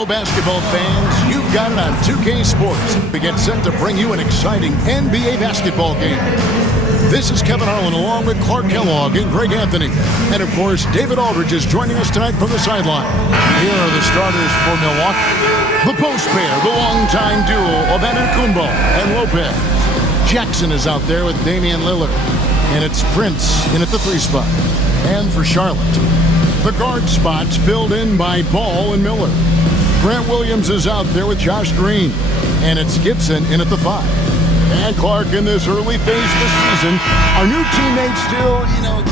Hello, basketball fans. You've got it on 2K Sports. We get set to bring you an exciting NBA basketball game. This is Kevin Harlan along with Clark Kellogg and Greg Anthony. And, of course, David Aldridge is joining us tonight from the sideline. Here are the starters for Milwaukee. The post pair, the longtime duo of Antetokounmpo and Lopez. Jackson is out there with Damian Lillard. And it's Prince in at the 3 spot. And for Charlotte, the guard spots filled in by Ball and Miller. Grant Williams is out there with Josh Green. And it's Gibson in at the 5. And Clark, in this early phase of the season, our new teammates still,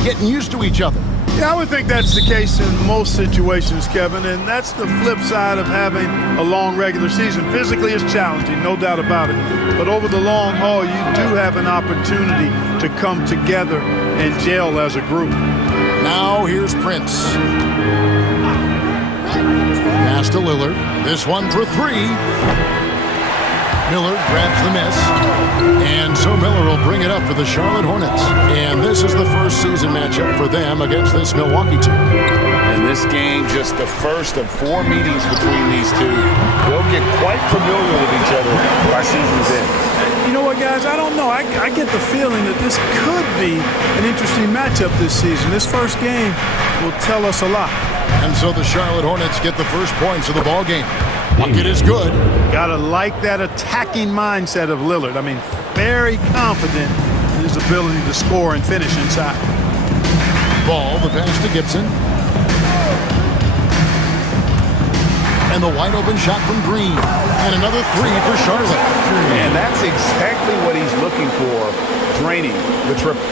getting used to each other. Yeah, I would think that's the case in most situations, Kevin, and that's the flip side of having a long regular season. Physically, it's challenging, no doubt about it. But over the long haul, you do have an opportunity to come together and gel as a group. Now here's Prince. Pass to Lillard. This one for 3. Miller grabs the miss. And so Miller will bring it up for the Charlotte Hornets. And this is the first season matchup for them against this Milwaukee team. And this game, just the first of 4 meetings between these two. They'll get quite familiar with each other by season's end. You know what, guys? I don't know. I get the feeling that this could be an interesting matchup this season. This first game will tell us a lot. And so the Charlotte Hornets get the first points of the ball game. Bucket is good. Gotta like that attacking mindset of Lillard. I mean, very confident in his ability to score and finish inside. Ball, the pass to Gibson. And the wide open shot from Green. And another 3 for Charlotte. And that's exactly what he's looking for, draining the triple.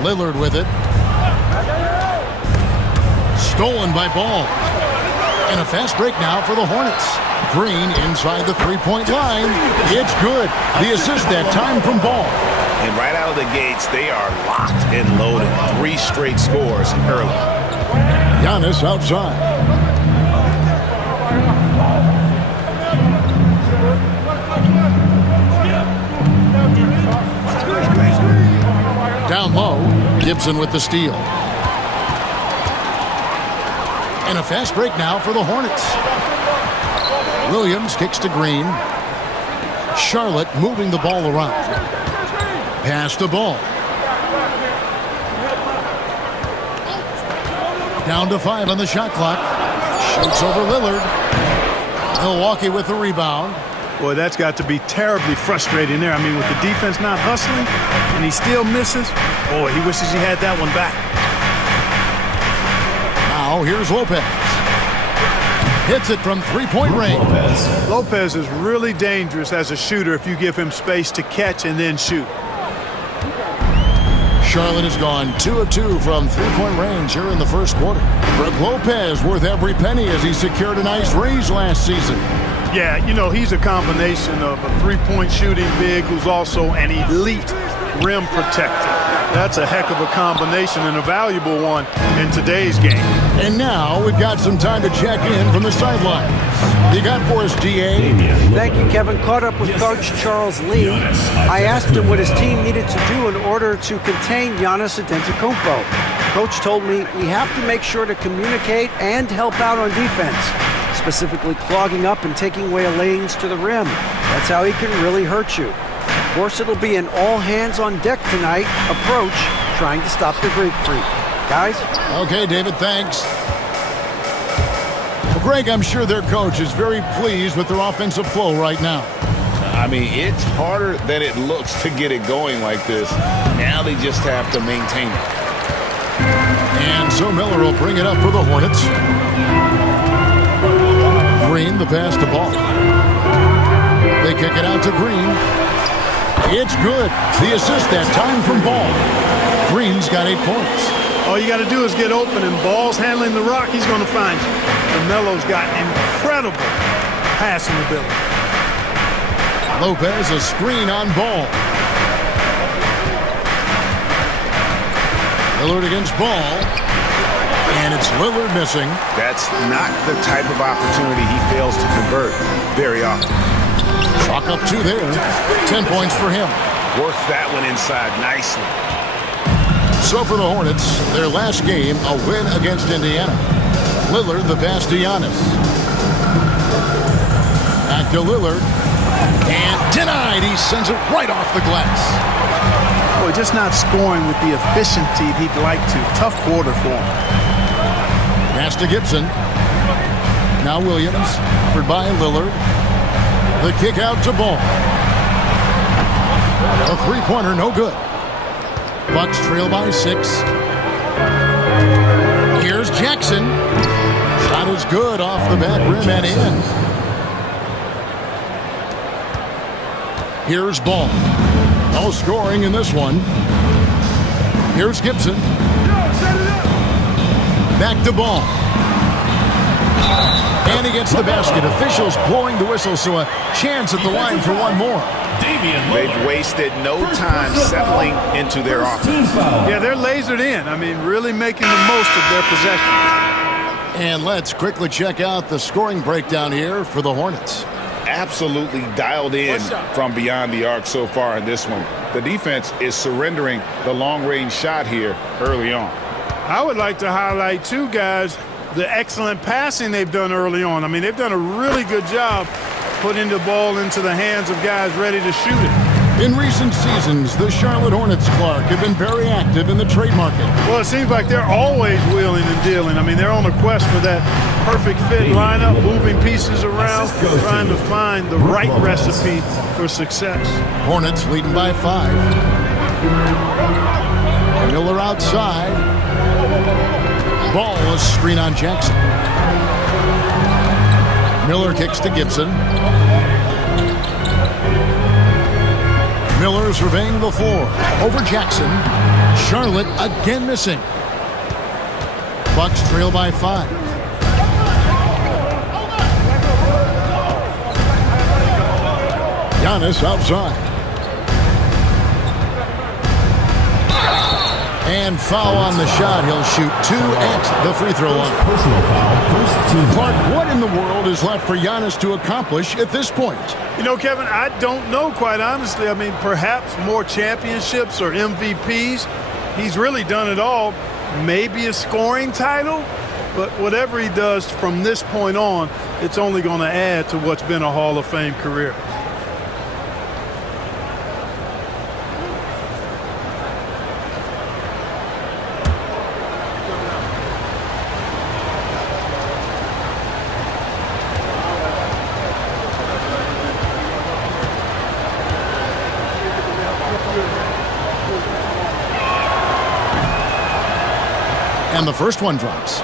Lillard with it. Stolen by Ball. And a fast break now for the Hornets. Green inside the 3-point line. It's good. The assist that time from Ball. And right out of the gates, they are locked and loaded. 3 straight scores early. Giannis outside. Down low, Gibson with the steal. And a fast break now for the Hornets. Williams kicks to Green. Charlotte moving the ball around. Pass the ball. Down to 5 on the shot clock. Shoots over Lillard. Milwaukee with the rebound. Boy, that's got to be terribly frustrating there. I mean, with the defense not hustling and he still misses, boy, he wishes he had that one back. Now here's Lopez. Hits it from 3-point range. Lopez is really dangerous as a shooter if you give him space to catch and then shoot. Charlotte has gone 2 of 2 from 3-point range here in the first quarter. Brook Lopez worth every penny as he secured a nice raise last season. Yeah, he's a combination of a 3-point shooting big who's also an elite rim protector. That's a heck of a combination and a valuable one in today's game. And now we've got some time to check in from the sideline. You got for us, GA? Thank you, Kevin. Caught up with Coach Charles Lee. I asked him what his team needed to do in order to contain Giannis Antetokounmpo. Coach told me we have to make sure to communicate and help out on defense, specifically clogging up and taking away lanes to the rim. That's how he can really hurt you. Of course, it'll be an all-hands-on-deck tonight approach, trying to stop the Greek freak. Guys? Okay, David, thanks. Well, Greg, I'm sure their coach is very pleased with their offensive flow right now. I mean, it's harder than it looks to get it going like this. Now they just have to maintain it. And so Miller will bring it up for the Hornets. Green, the pass to Ball. They kick it out to Green. It's good. The assist that time from Ball. Green's got 8 points. All you got to do is get open, and Ball's handling the rock. He's going to find you. And Melo's got incredible passing ability. Lopez, a screen on Ball. Lillard against Ball. And it's Lillard missing. That's not the type of opportunity he fails to convert very often. Chalk up 2 there. 10 points for him. Works that one inside nicely. So for the Hornets, their last game, a win against Indiana. Lillard, the pass to Giannis. Back to Lillard. And denied. He sends it right off the glass. Boy, just not scoring with the efficiency he'd like to. Tough quarter for him. Pass to Gibson. Now Williams. Covered by Lillard. The kick out to Ball. A three-pointer, no good. Bucks trail by 6. Here's Jackson. Shot is good off the back rim and in. Here's Ball. No scoring in this one. Here's Gibson. Back to Ball. And he gets the basket. Officials blowing the whistle, so a chance at the line for one more. They've wasted no time settling into their offense. Yeah, they're lasered in. I mean, really making the most of their possession. And let's quickly check out the scoring breakdown here for the Hornets. Absolutely dialed in from beyond the arc so far in this one. The defense is surrendering the long-range shot here early on. I would like to highlight, too, guys, the excellent passing they've done early on. I mean, they've done a really good job putting the ball into the hands of guys ready to shoot it. In recent seasons, the Charlotte Hornets, Clark, have been very active in the trade market. Well, it seems like they're always wheeling and dealing. I mean, they're on a quest for that perfect fit lineup, moving pieces around, trying to find the right recipe for success. Hornets leading by 5. Miller outside. Ball, a screen on Jackson. Miller kicks to Gibson. Miller surveying the floor. Over Jackson. Charlotte again missing. Bucks trail by 5. Giannis outside. And foul on the shot. He'll shoot 2 at the free throw line. Personal foul, first team. Clark, what in the world is left for Giannis to accomplish at this point? You know, Kevin, I don't know, quite honestly. I mean, perhaps more championships or MVPs. He's really done it all. Maybe a scoring title. But whatever he does from this point on, it's only going to add to what's been a Hall of Fame career. And the first one drops.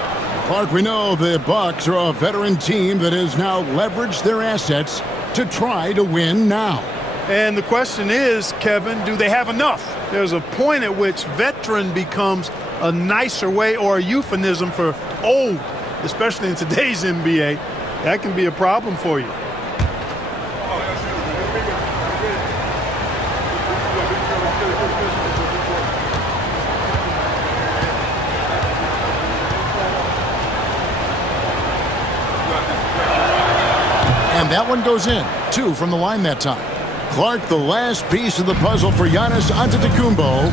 Clark, we know the Bucks are a veteran team that has now leveraged their assets to try to win now. And the question is, Kevin, do they have enough? There's a point at which veteran becomes a nicer way or a euphemism for old, especially in today's NBA. That can be a problem for you. And that one goes in. 2 from the line that time. Clark, the last piece of the puzzle for Giannis Antetokounmpo,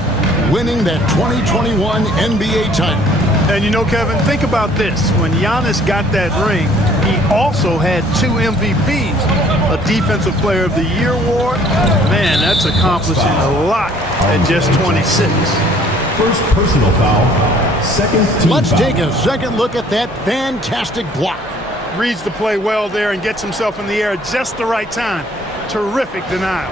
winning that 2021 NBA title. And you know, Kevin, think about this. When Giannis got that ring, he also had 2 MVPs, a Defensive Player of the Year award. Man, that's accomplishing a lot at just 26. First personal foul, second team Let's foul. take a second look at that fantastic block. Reads the play well there and gets himself in the air at just the right time. Terrific denial.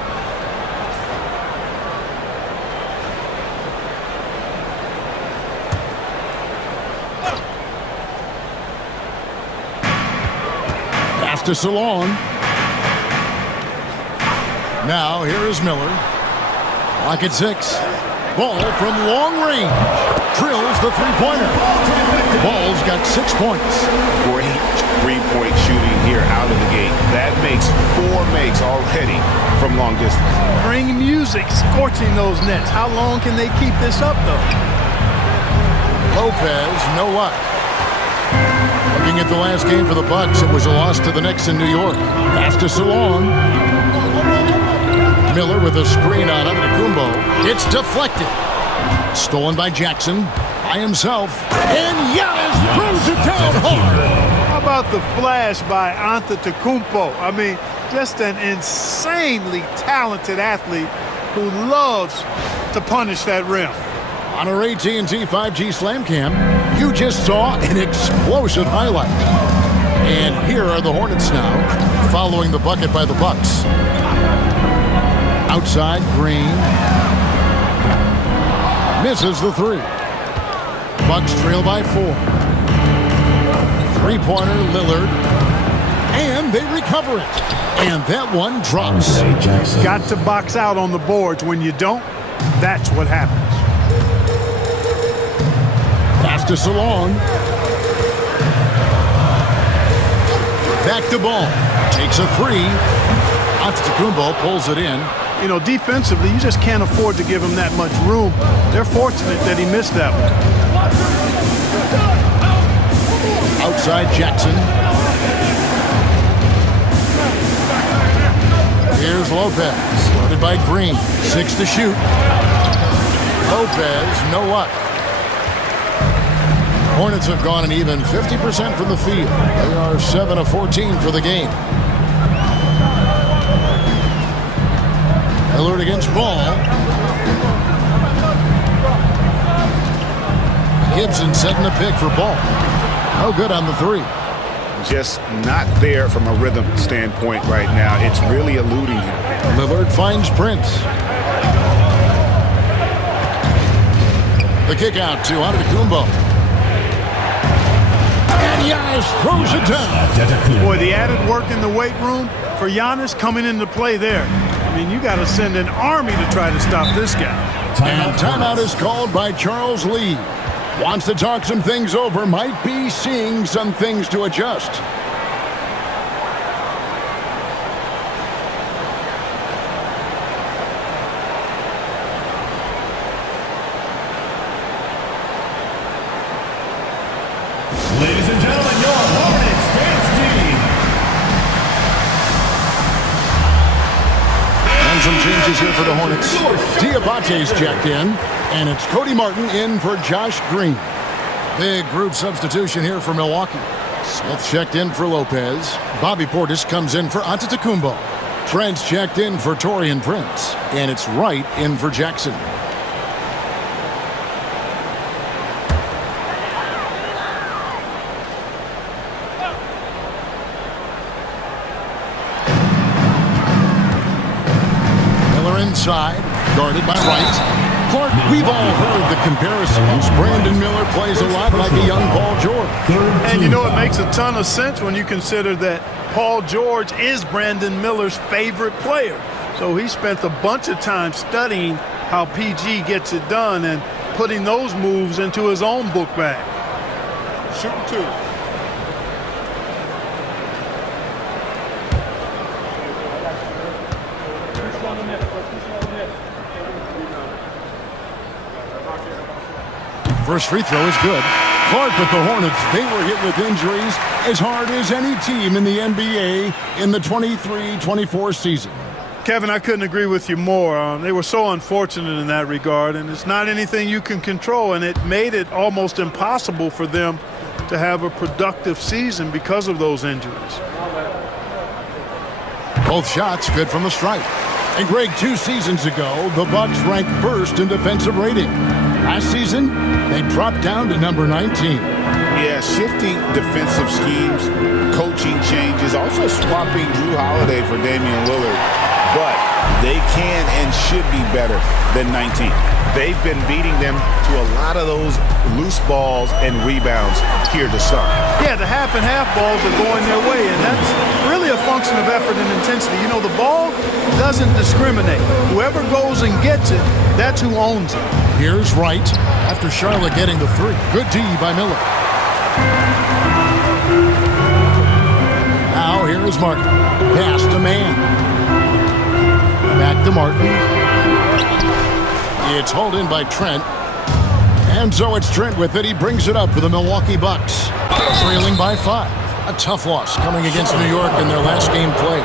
Pass to Salon. Now here is Miller. Clock at 6. Ball from long range. Drills the three-pointer. Ball's got 6 points. Great three-point shooting here out of the gate. That makes 4 makes already from long distance. Bring music, scorching those nets. How long can they keep this up, though? Lopez, no luck. Looking at the last game for the Bucks, it was a loss to the Knicks in New York. Pass to Salon. Miller with a screen on Antetokounmpo. It's deflected. Stolen by Jackson. by himself. And Giannis throws it down hard. How about the flash by Antetokounmpo? I mean, just an insanely talented athlete who loves to punish that rim. On our AT&T 5G Slam Cam, you just saw an explosive highlight. And here are the Hornets now, following the bucket by the Bucks. Outside, Green. Misses the three. Bucks trail by 4. Three-pointer, Lillard. And they recover it. And that one drops. Got to box out on the boards. When you don't, that's what happens. Pass to Salon. Back to ball. Takes a three. Antetokounmpo pulls it in. You know, defensively, you just can't afford to give him that much room. They're fortunate that he missed that one. Outside Jackson. Here's Lopez. Loaded by Green. 6 to shoot. Lopez, no luck. Hornets have gone an even 50% from the field. They are 7 of 14 for the game. Lillard against Ball. Gibson setting the pick for Ball. No good on the three. Just not there from a rhythm standpoint right now. It's really eluding him. Lillard finds Prince. The kick out to Antetokounmpo. And Giannis throws it down. Boy, the added work in the weight room for Giannis coming into play there. I mean, you got to send an army to try to stop this guy. And timeout is called by Charles Lee. Wants to talk some things over. Might be seeing some things to adjust. Ladies and gentlemen, your Hornets dance team. And some changes here for the Hornets. Diabate's checked in, and it's Cody Martin in for Josh Green. Big group substitution here for Milwaukee. Smith checked in for Lopez. Bobby Portis comes in for Antetokounmpo. Trent's checked in for Taurean Prince, and it's Wright in for Jackson. Inside, guarded by Wright. Clark, we've all heard the comparisons. Brandon Miller plays a lot like a young Paul George. And you know, it makes a ton of sense when you consider that Paul George is Brandon Miller's favorite player. So he spent a bunch of time studying how PG gets it done and putting those moves into his own book bag. Shooting two. First free throw is good. Clark with the Hornets, they were hit with injuries as hard as any team in the NBA in the 23-24 season. Kevin, I couldn't agree with you more. They were so unfortunate in that regard, and it's not anything you can control, and it made it almost impossible for them to have a productive season because of those injuries. Both shots good from the stripe. And Greg, 2 seasons ago, the Bucks ranked first in defensive rating. Last season, they dropped down to number 19. Yeah, shifting defensive schemes, coaching changes, also swapping Drew Holiday for Damian Lillard. But they can and should be better than 19. They've been beating them to a lot of those loose balls and rebounds here to start. Yeah, the half and half balls are going their way, and that's really a function of effort and intensity. You know, the ball doesn't discriminate. Whoever goes and gets it, that's who owns it. Here's Wright after Charlotte getting the three. Good D by Miller. Now here is Martin. Pass to man. Back to Martin. It's hauled in by Trent. And so it's Trent with it. He brings it up for the Milwaukee Bucks. Trailing by 5. A tough loss coming against New York in their last game played.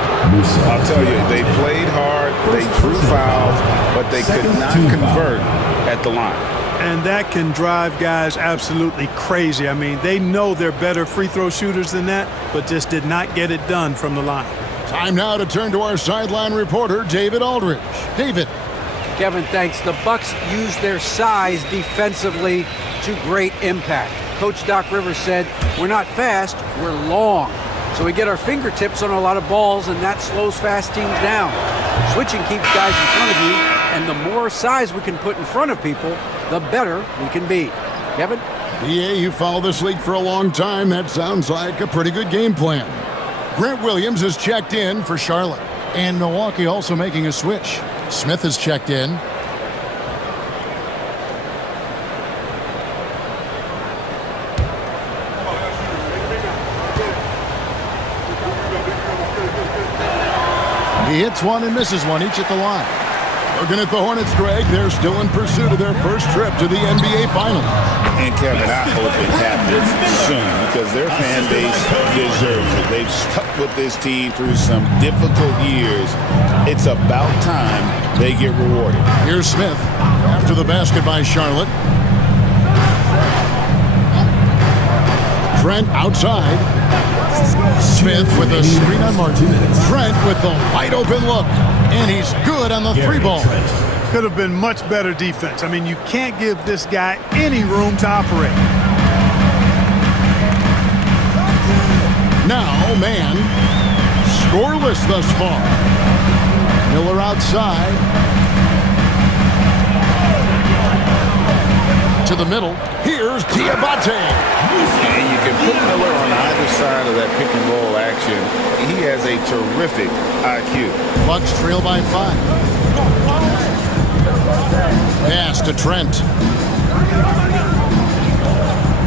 I'll tell you, they played hard, they drew fouls, but they could not convert at the line. And that can drive guys absolutely crazy. I mean, they know they're better free throw shooters than that, but just did not get it done from the line. Time now to turn to our sideline reporter, David Aldridge. David. Kevin, thanks. The Bucks used their size defensively to great impact. Coach Doc Rivers said, we're not fast, we're long. So we get our fingertips on a lot of balls, and that slows fast teams down. Switching keeps guys in front of you, and the more size we can put in front of people, the better we can be. Kevin? Yeah, you follow this league for a long time. That sounds like a pretty good game plan. Grant Williams is checked in for Charlotte. And Milwaukee also making a switch. Smith is checked in. He hits one and misses one, each at the line. Looking at the Hornets, Greg, they're still in pursuit of their first trip to the NBA Finals. And Kevin, I hope it happens soon because their fan base deserves it. They've stuck with this team through some difficult years. It's about time they get rewarded. Here's Smith after the basket by Charlotte. Trent outside. Smith with a screen on Martin. Trent with the wide open look. And he's good on the three ball. Could have been much better defense. I mean, you can't give this guy any room to operate. Now, man, scoreless thus far. Miller outside. To the middle. Here's Diabate. And you can put Miller on either side of that pick and roll action. He has a terrific IQ. Bucks trail by 5. Pass to Trent.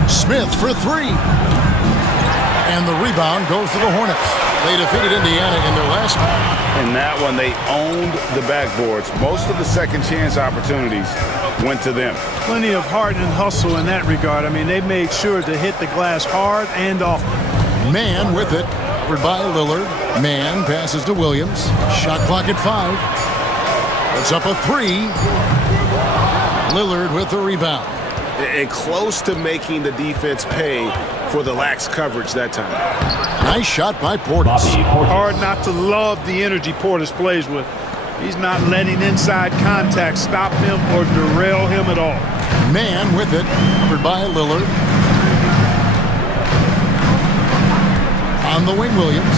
Smith for 3. And the rebound goes to the Hornets. They defeated Indiana in their last game. In that one, they owned the backboards. Most of the second chance opportunities went to them. Plenty of heart and hustle in that regard. I mean, they made sure to hit the glass hard and often. Man with it. Covered by Lillard. Man passes to Williams. Shot clock at 5. It's up a 3. Lillard with the rebound. And close to making the defense pay for the lax coverage that time. Nice shot by Portis. Hard not to love the energy Portis plays with. He's not letting inside contact stop him or derail him at all. Man with it. Covered by Lillard. On the wing, Williams.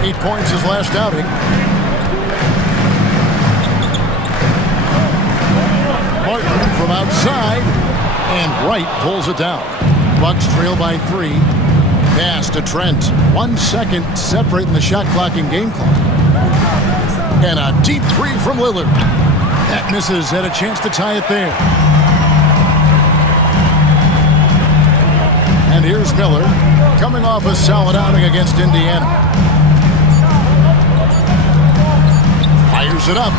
8 points his last outing. Martin from outside. And Wright pulls it down. Bucks trail by 3. Pass to Trent. 1 second separating the shot clock and game clock. And a deep 3 from Lillard. That misses. Had a chance to tie it there. And here's Miller, coming off a solid outing against Indiana. Fires it up.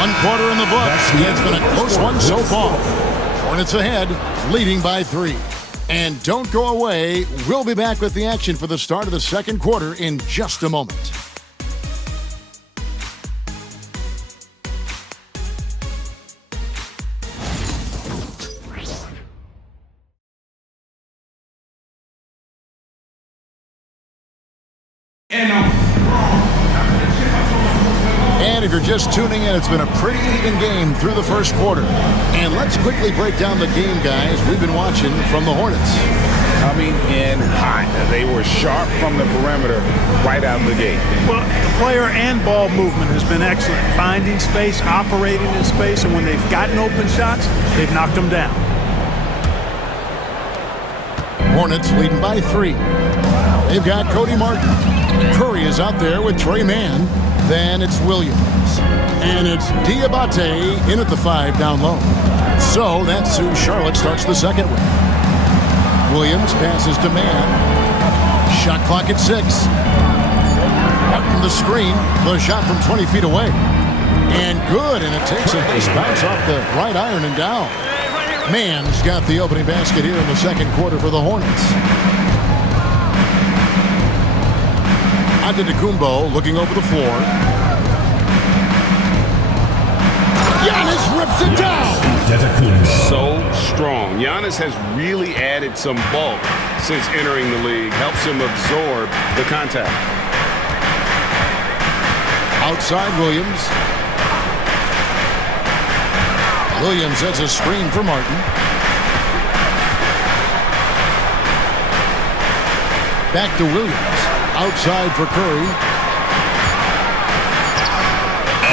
1 quarter in the books. It's been a close one so far. Hornets ahead, leading by 3. And don't go away. We'll be back with the action for the start of the second quarter in just a moment. And if you're just tuning in, it's been a pretty even game through the first quarter. And let's quickly break down the game, guys, we've been watching from the Hornets. Coming in hot. They were sharp from the perimeter right out of the gate. Well, the player and ball movement has been excellent. Finding space, operating in space, and when they've gotten open shots, they've knocked them down. Hornets leading by 3. They've got Cody Martin. Curry is out there with Trey Mann. Then it's Williams. And it's Diabate in at the 5 down low. So that's who Charlotte starts the second with. Williams passes to Mann. Shot clock at 6. Martin the screen. The shot from 20 feet away. And good. And it takes a nice bounce off the right iron and down. Mann's got the opening basket here in the second quarter for the Hornets. Antetokounmpo looking over the floor. Giannis rips it down. So strong. Giannis has really added some bulk since entering the league. Helps him absorb the contact. Outside Williams. Williams sets a screen for Martin. Back to Williams. Outside for Curry.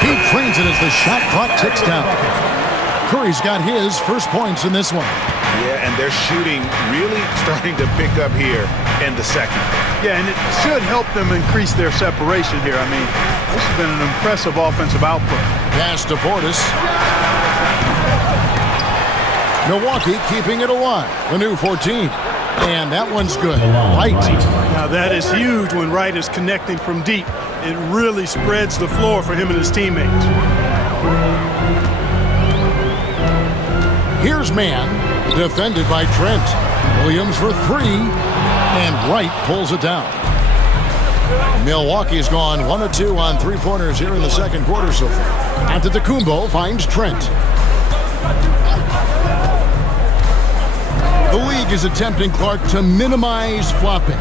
He trains it as the shot clock ticks down. Curry's got his first points in this one. Yeah, and they're shooting really starting to pick up here in the second. Yeah, and it should help them increase their separation here. I mean, this has been an impressive offensive output. Pass to Portis. Milwaukee keeping it alive. The new 14. And that one's good. Right. Now that is huge when Wright is connecting from deep. It really spreads the floor for him and his teammates. Here's man, defended by Trent. Williams for three, and Wright pulls it down. Milwaukee's gone 1 of 2 on three-pointers here in the second quarter so far. Antetokounmpo finds Trent. The league is attempting, Clark, to minimize flopping.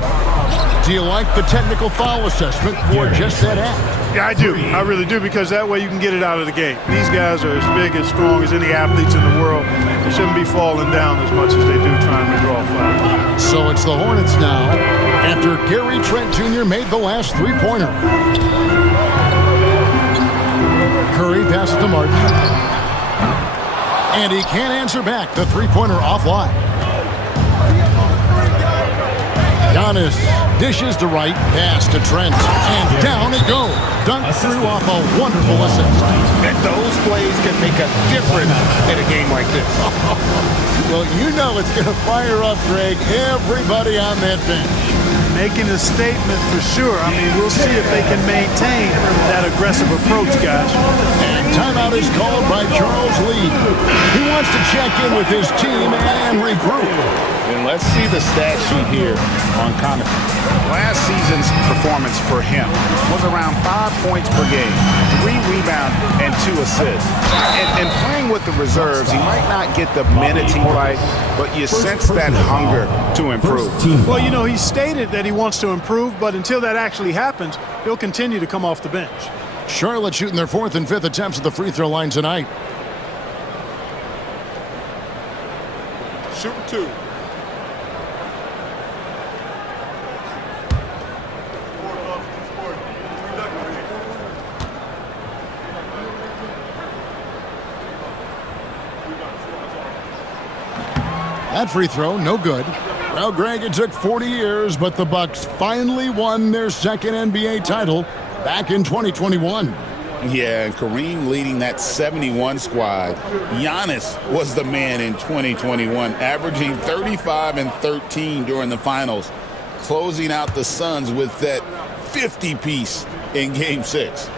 Do you like the technical foul assessment for just that act? Yeah, I do. I really do, because that way you can get it out of the game. These guys are as big and strong as any athletes in the world. They shouldn't be falling down as much as they do trying to draw fouls. So it's the Hornets now, after Gary Trent Jr. made the last three-pointer. Curry passes to Martin. And he can't answer back. The three-pointer offline. Giannis dishes to Wright, pass to Trent, and down it goes. Dunk threw off a wonderful assist. And those plays can make a difference in a game like this. Well, you know it's going to fire up, Greg, everybody on that bench. Making a statement for sure. I mean, we'll see if they can maintain that aggressive approach, guys. And timeout is called by Charles Lee. He wants to check in with his team and regroup. And let's see the stat sheet here on Connaughton. Last season's performance for him was around 5 points per game, 3 rebounds, and 2 assists. And playing with the reserves, he might not get the minutes he'd like, but you sense that hunger to improve. Well, you know, he stated that he wants to improve, but until that actually happens, he'll continue to come off the bench. Charlotte shooting their 4th and 5th attempts at the free throw line tonight. Shooting 2. That free throw, no good. Well, Greg, it took 40 years, but the Bucks finally won their second NBA title back in 2021. Yeah, and Kareem leading that 71 squad. Giannis was the man in 2021, averaging 35 and 13 during the finals, closing out the Suns with that 50-piece in Game 6.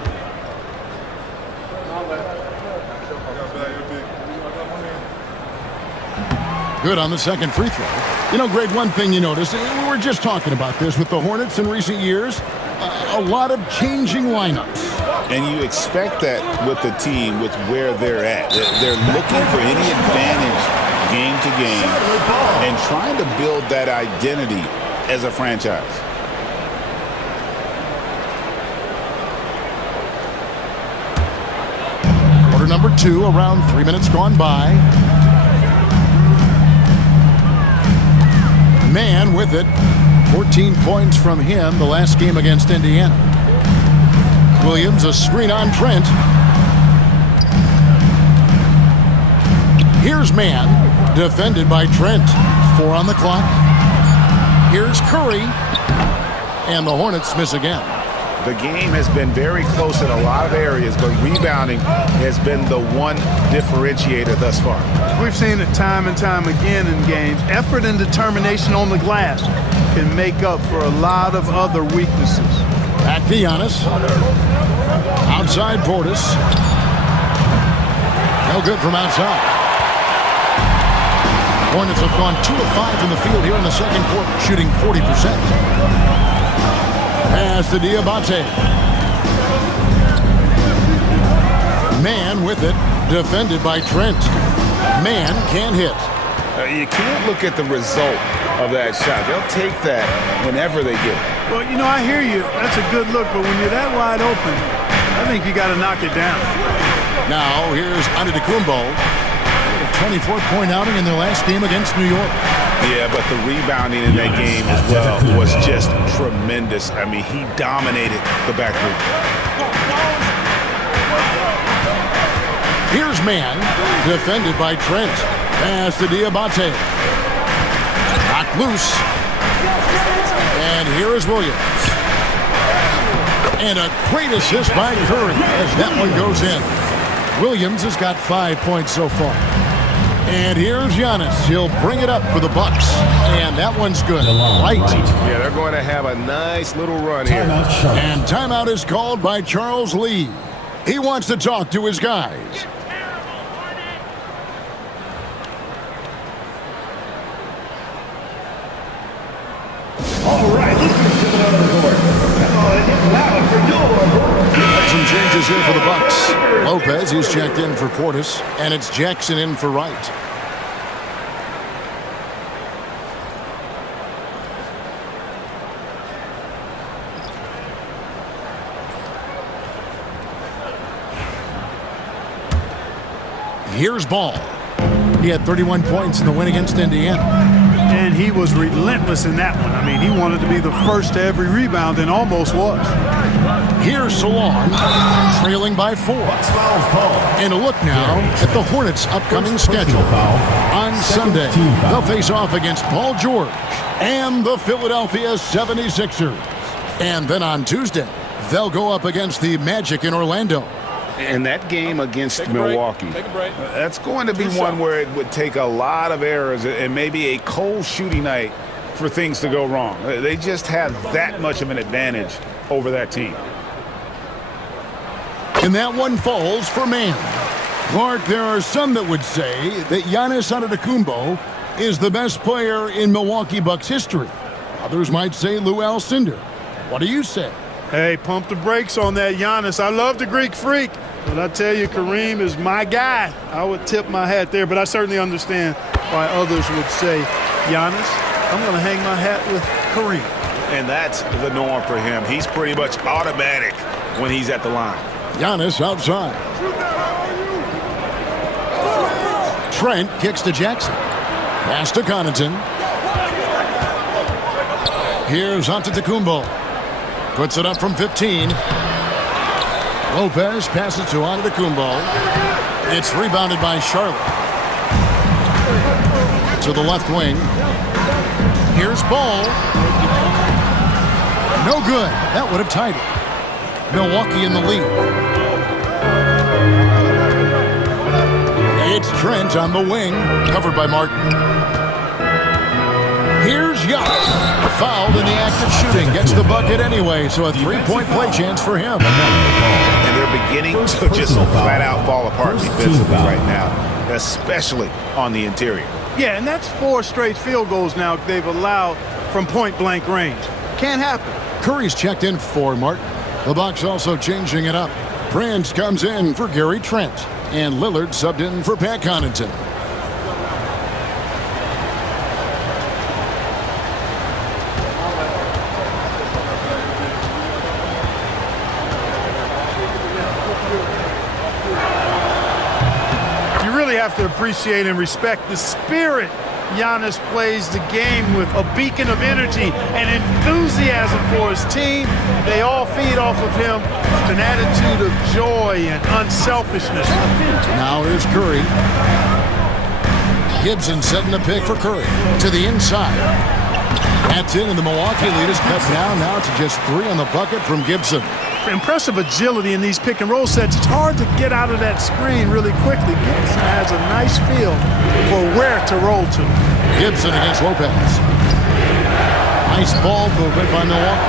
Good on the second free throw. You know, Greg, one thing you notice, we were just talking about this with the Hornets in recent years, a lot of changing lineups. And you expect that with the team, with where they're at. They're looking for any advantage game to game and trying to build that identity as a franchise. Quarter number 2, around 3 minutes gone by. Man with it. 14 points from him the last game against Indiana. Williams, a screen on Trent. Here's man, defended by Trent. 4 on the clock. Here's Curry. And the Hornets miss again. The game has been very close in a lot of areas, but rebounding has been the one differentiator thus far. We've seen it time and time again in games. Effort and determination on the glass can make up for a lot of other weaknesses. Back to Giannis. Outside Portis. No good from outside. Hornets have gone 2 of 5 in the field here in the second quarter, shooting 40%. Pass to Diabate. Man with it, defended by Trent. Man can't hit. You can't look at the result of that shot. They'll take that whenever they get it. Well, you know, I hear you. That's a good look, but when you're that wide open, I think you got to knock it down. Now, here's Antetokounmpo. A 24-point outing in their last game against New York. Yeah, but the rebounding in that game as well was just tremendous. I mean, he dominated the backcourt. Here's Man, defended by Trent. Pass to Diabate. Knocked loose. And here is Williams. And a great assist by Curry as that one goes in. Williams has got 5 points so far. And here's Giannis. He'll bring it up for the Bucks. And that one's good. Right. Yeah, they're going to have a nice little run here. And timeout is called by Charles Lee. He wants to talk to his guys. Some changes here for the Bucks. Lopez, he's checked in for Portis, and it's Jackson in for Wright. Here's Ball. He had 31 points in the win against Indiana. And he was relentless in that one. I mean, he wanted to be the first to every rebound and almost was. Here's Salon, trailing by 4. And a look now at the Hornets' upcoming schedule. On Sunday, they'll face off against Paul George and the Philadelphia 76ers. And then on Tuesday, they'll go up against the Magic in Orlando. And that game against Milwaukee, That's going to be one where it would take a lot of errors and maybe a cold shooting night for things to go wrong. They just have that much of an advantage over that team. And that one falls for Man. Clark, there are some that would say that Giannis Antetokounmpo is the best player in Milwaukee Bucks history. Others might say Lou Alcindor. What do you say? Hey, pump the brakes on that Giannis. I love the Greek Freak, but I tell you, Kareem is my guy. I would tip my hat there, but I certainly understand why others would say, Giannis, I'm going to hang my hat with Kareem. And that's the norm for him. He's pretty much automatic when he's at the line. Giannis outside. Trent kicks to Jackson. Pass to Connaughton. Here's Antetokounmpo. Puts it up from 15. Lopez passes to Antetokounmpo. It's rebounded by Charlotte. To the left wing. Here's Ball. No good. That would have tied it. Milwaukee in the lead. It's Trent on the wing. Covered by Martin. Here's Giannis. Fouled in the act of shooting. Gets the bucket anyway, so a three-point play chance for him. And they're beginning to just flat-out fall apart defensively right now, especially on the interior. Yeah, and that's 4 straight field goals now they've allowed from point-blank range. Can't happen. Curry's checked in for Martin. The Bucks also changing it up. Prince comes in for Gary Trent, and Lillard subbed in for Pat Connaughton. Have to appreciate and respect the spirit Giannis plays the game with, a beacon of energy and enthusiasm for his team. They all feed off of him, an attitude of joy and unselfishness. Now here's Curry. Gibson setting the pick for Curry to the inside. That's in, and the Milwaukee lead is cut down now to just 3 on the bucket from Gibson. Impressive agility in these pick and roll sets. It's hard to get out of that screen really quickly. Gibson has a nice feel for where to roll to. Gibson against Lopez. Nice ball movement by Milwaukee.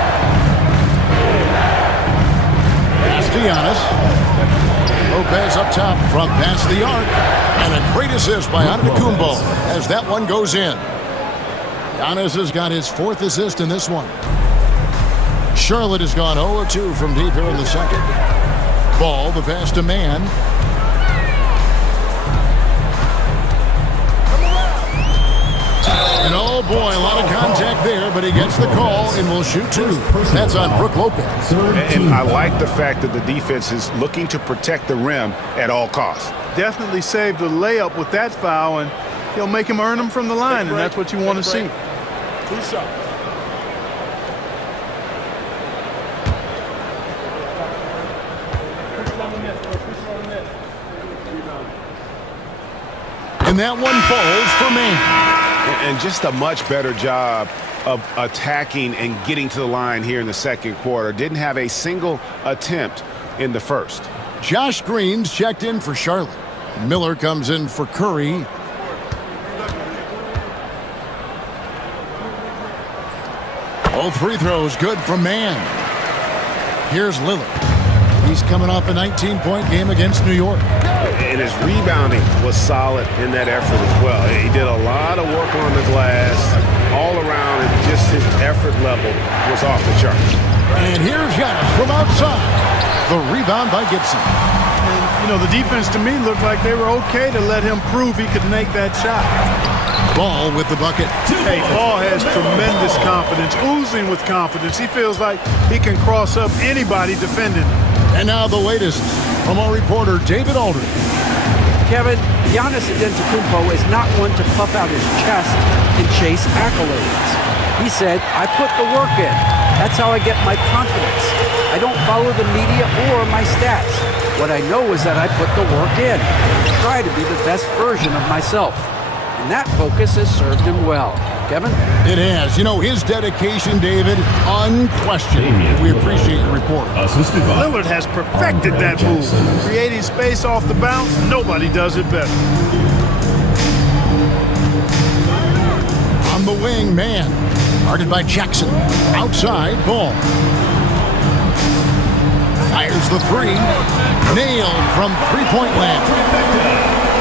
Pass to Giannis. Lopez up top from past the arc. And a great assist by Antetokounmpo as that one goes in. Giannis has got his 4th assist in this one. Charlotte has gone 0-2 from deep here in the second. Ball, the pass to Man. And oh boy, a lot of contact there, but he gets the call and will shoot two. That's on Brook Lopez. And I like the fact that the defense is looking to protect the rim at all costs. Definitely saved a layup with that foul, and he'll make him earn them from the line, and that's what you want to see. 2 shots. And that one falls for Mann. And just a much better job of attacking and getting to the line here in the second quarter. Didn't have a single attempt in the first. Josh Green's checked in for Charlotte. Miller comes in for Curry. Both free throws good from Mann. Here's Lillard. He's coming off a 19-point game against New York. And his rebounding was solid in that effort as well. He did a lot of work on the glass all around, and just his effort level was off the charts. And here's Giannis from outside. The rebound by Gibson. And, you know, the defense to me looked like they were okay to let him prove he could make that shot. Ball with the bucket. Hey, Ball has tremendous confidence, oozing with confidence. He feels like he can cross up anybody defending him. And now the latest from our reporter, David Aldridge. Kevin, Giannis Antetokounmpo is not one to puff out his chest and chase accolades. He said, I put the work in. That's how I get my confidence. I don't follow the media or my stats. What I know is that I put the work in. Try to be the best version of myself. And that focus has served him well. Kevin? It has. You know, his dedication, David, unquestioned. We appreciate your report. Lillard has perfected that move. Creating space off the bounce, nobody does it better. On the wing, Mann. Guarded by Jackson. Outside, Ball. Fires the three. Nailed from three-point land.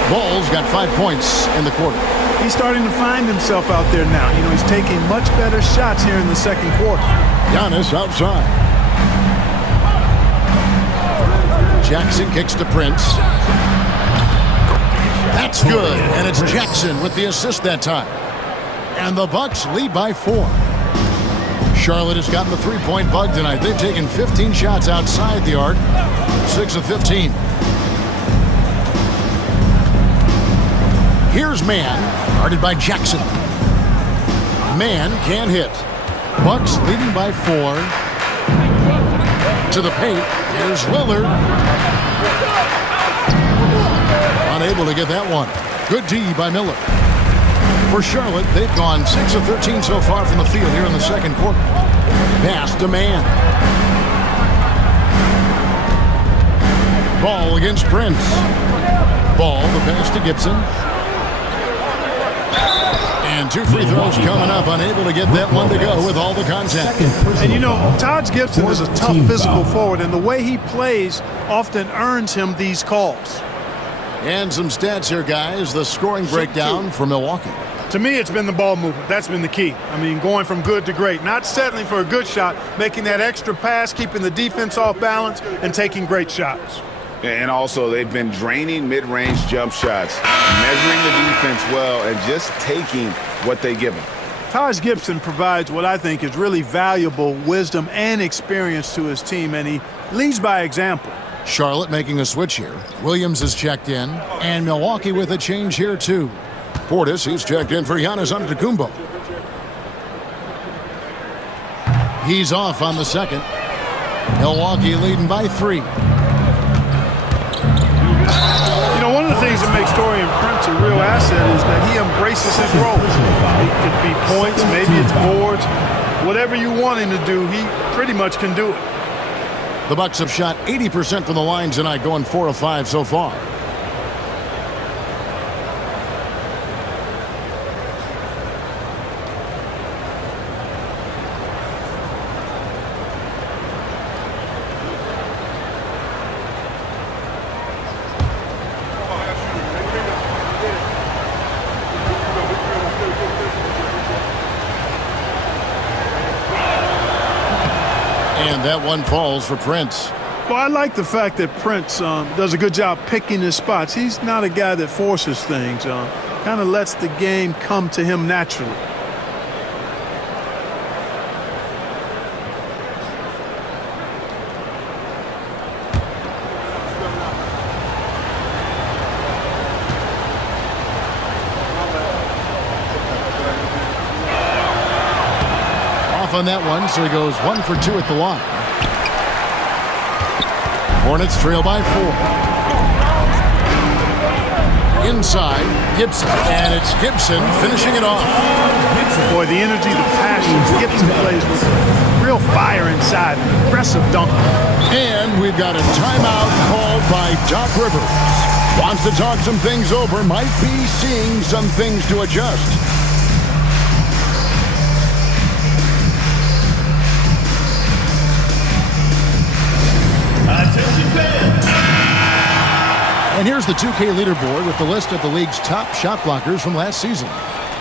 Ball's got 5 points in the quarter. He's starting to find himself out there now. You know, he's taking much better shots here in the second quarter. Giannis outside. Jackson kicks to Prince. That's good, and it's Jackson with the assist that time. And the Bucks lead by 4. Charlotte has gotten the three-point bug tonight. They've taken 15 shots outside the arc, 6 of 15. Here's Mann, guarded by Jackson. Mann can't hit. Bucks leading by 4. To the paint. Here's Lillard. Unable to get that one. Good D by Miller. For Charlotte, they've gone 6 of 13 so far from the field here in the second quarter. Pass to Mann. Ball against Prince. Ball, the pass to Gibson. And 2 free throws coming up, unable to get that one to go with all the contact. And you know, Taj Gibson is a tough physical forward, and the way he plays often earns him these calls. And some stats here, guys. The scoring breakdown for Milwaukee. To me, it's been the ball movement. That's been the key. I mean, going from good to great. Not settling for a good shot, making that extra pass, keeping the defense off balance, and taking great shots. And also, they've been draining mid-range jump shots, measuring the defense well, and just taking what they give them. Taj Gibson provides what I think is really valuable wisdom and experience to his team, and he leads by example. Charlotte making a switch here. Williams is checked in, and Milwaukee with a change here, too. Portis, he's checked in for Giannis Antetokounmpo. He's off on the second. Milwaukee leading by 3. You know, one of the things that makes Taurean Prince a real asset is that he embraces his role. It could be points, maybe it's boards. Whatever you want him to do, he pretty much can do it. The Bucks have shot 80% from the line tonight, going 4 of 5 so far. That one falls for Prince. Well, I like the fact that Prince does a good job picking his spots. He's not a guy that forces things. kind of lets the game come to him naturally. Off on that one, so he goes 1 for 2 at the line. Hornets trail by 4. Inside, Gibson, and it's Gibson finishing it off. Boy, the energy, the passion, Gibson plays with real fire inside, an aggressive dunk. And we've got a timeout called by Doc Rivers. Wants to talk some things over, might be seeing some things to adjust. And here's the 2K leaderboard with the list of the league's top shot blockers from last season.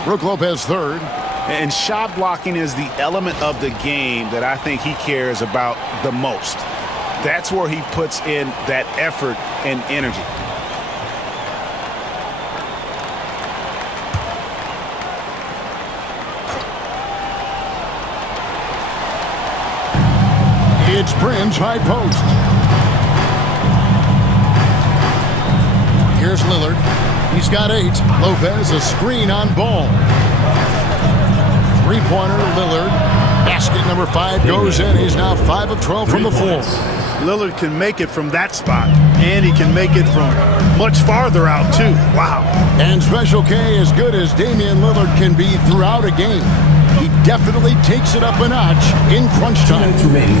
Brook Lopez third. And shot blocking is the element of the game that I think he cares about the most. That's where he puts in that effort and energy. It's Prince high post. Here's Lillard. He's got 8. Lopez a screen on Ball. Three-pointer, Lillard. Basket number 5 goes in. He's now 5 of 12 from the floor. Lillard can make it from that spot, and he can make it from much farther out, too. Wow. And Special K, as good as Damian Lillard can be throughout a game, he definitely takes it up a notch in crunch time.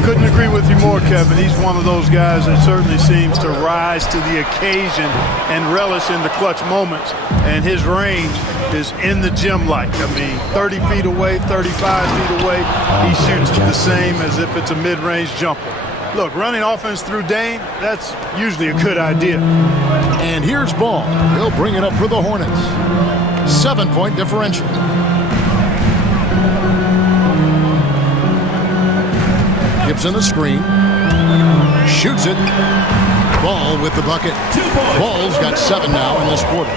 Couldn't agree with you more, Kevin. He's one of those guys that certainly seems to rise to the occasion and relish in the clutch moments. And his range is in the gym-like. I mean, 30 feet away, 35 feet away, he shoots it the same as if it's a mid-range jumper. Look, running offense through Dame, that's usually a good idea. And here's Ball. He'll bring it up for the Hornets. 7-point differential. Gibson a screen. Shoots it. Ball with the bucket. Ball's got 7 now in this quarter.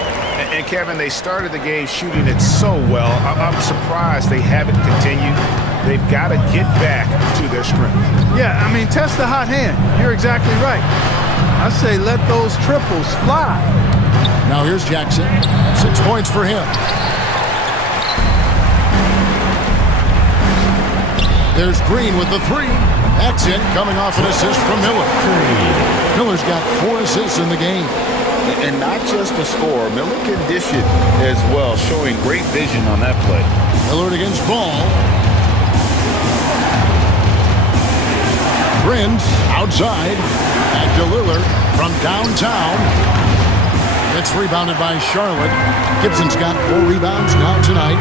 And Kevin, they started the game shooting it so well. I'm surprised they haven't continued. They've got to get back to their strength. Yeah, I mean, test the hot hand. You're exactly right. I say let those triples fly. Now here's Jackson. 6 points for him. There's Green with the 3. That's it, coming off an assist from Miller. Miller's got 4 assists in the game. And not just a scorer. Miller can dish it as well, showing great vision on that play. Lillard against Ball. Prince outside. Back to Lillard from downtown. It's rebounded by Charlotte. Gibson's got 4 rebounds now tonight.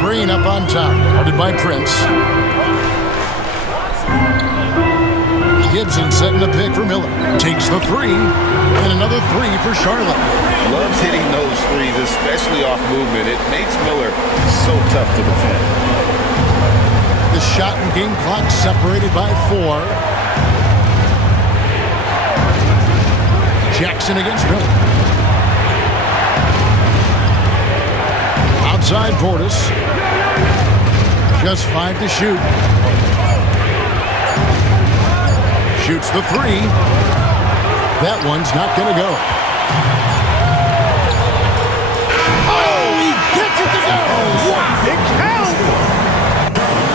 Green up on top, guarded by Prince. Gibson setting the pick for Miller. Takes the 3, and another 3 for Charlotte. Loves hitting those threes, especially off movement. It makes Miller so tough to defend. The shot and game clock separated by 4. Jackson against Miller. Outside Portis. Just 5 to shoot. Shoots the 3. That one's not going to go. Oh, he gets it to go! Wow, it counts!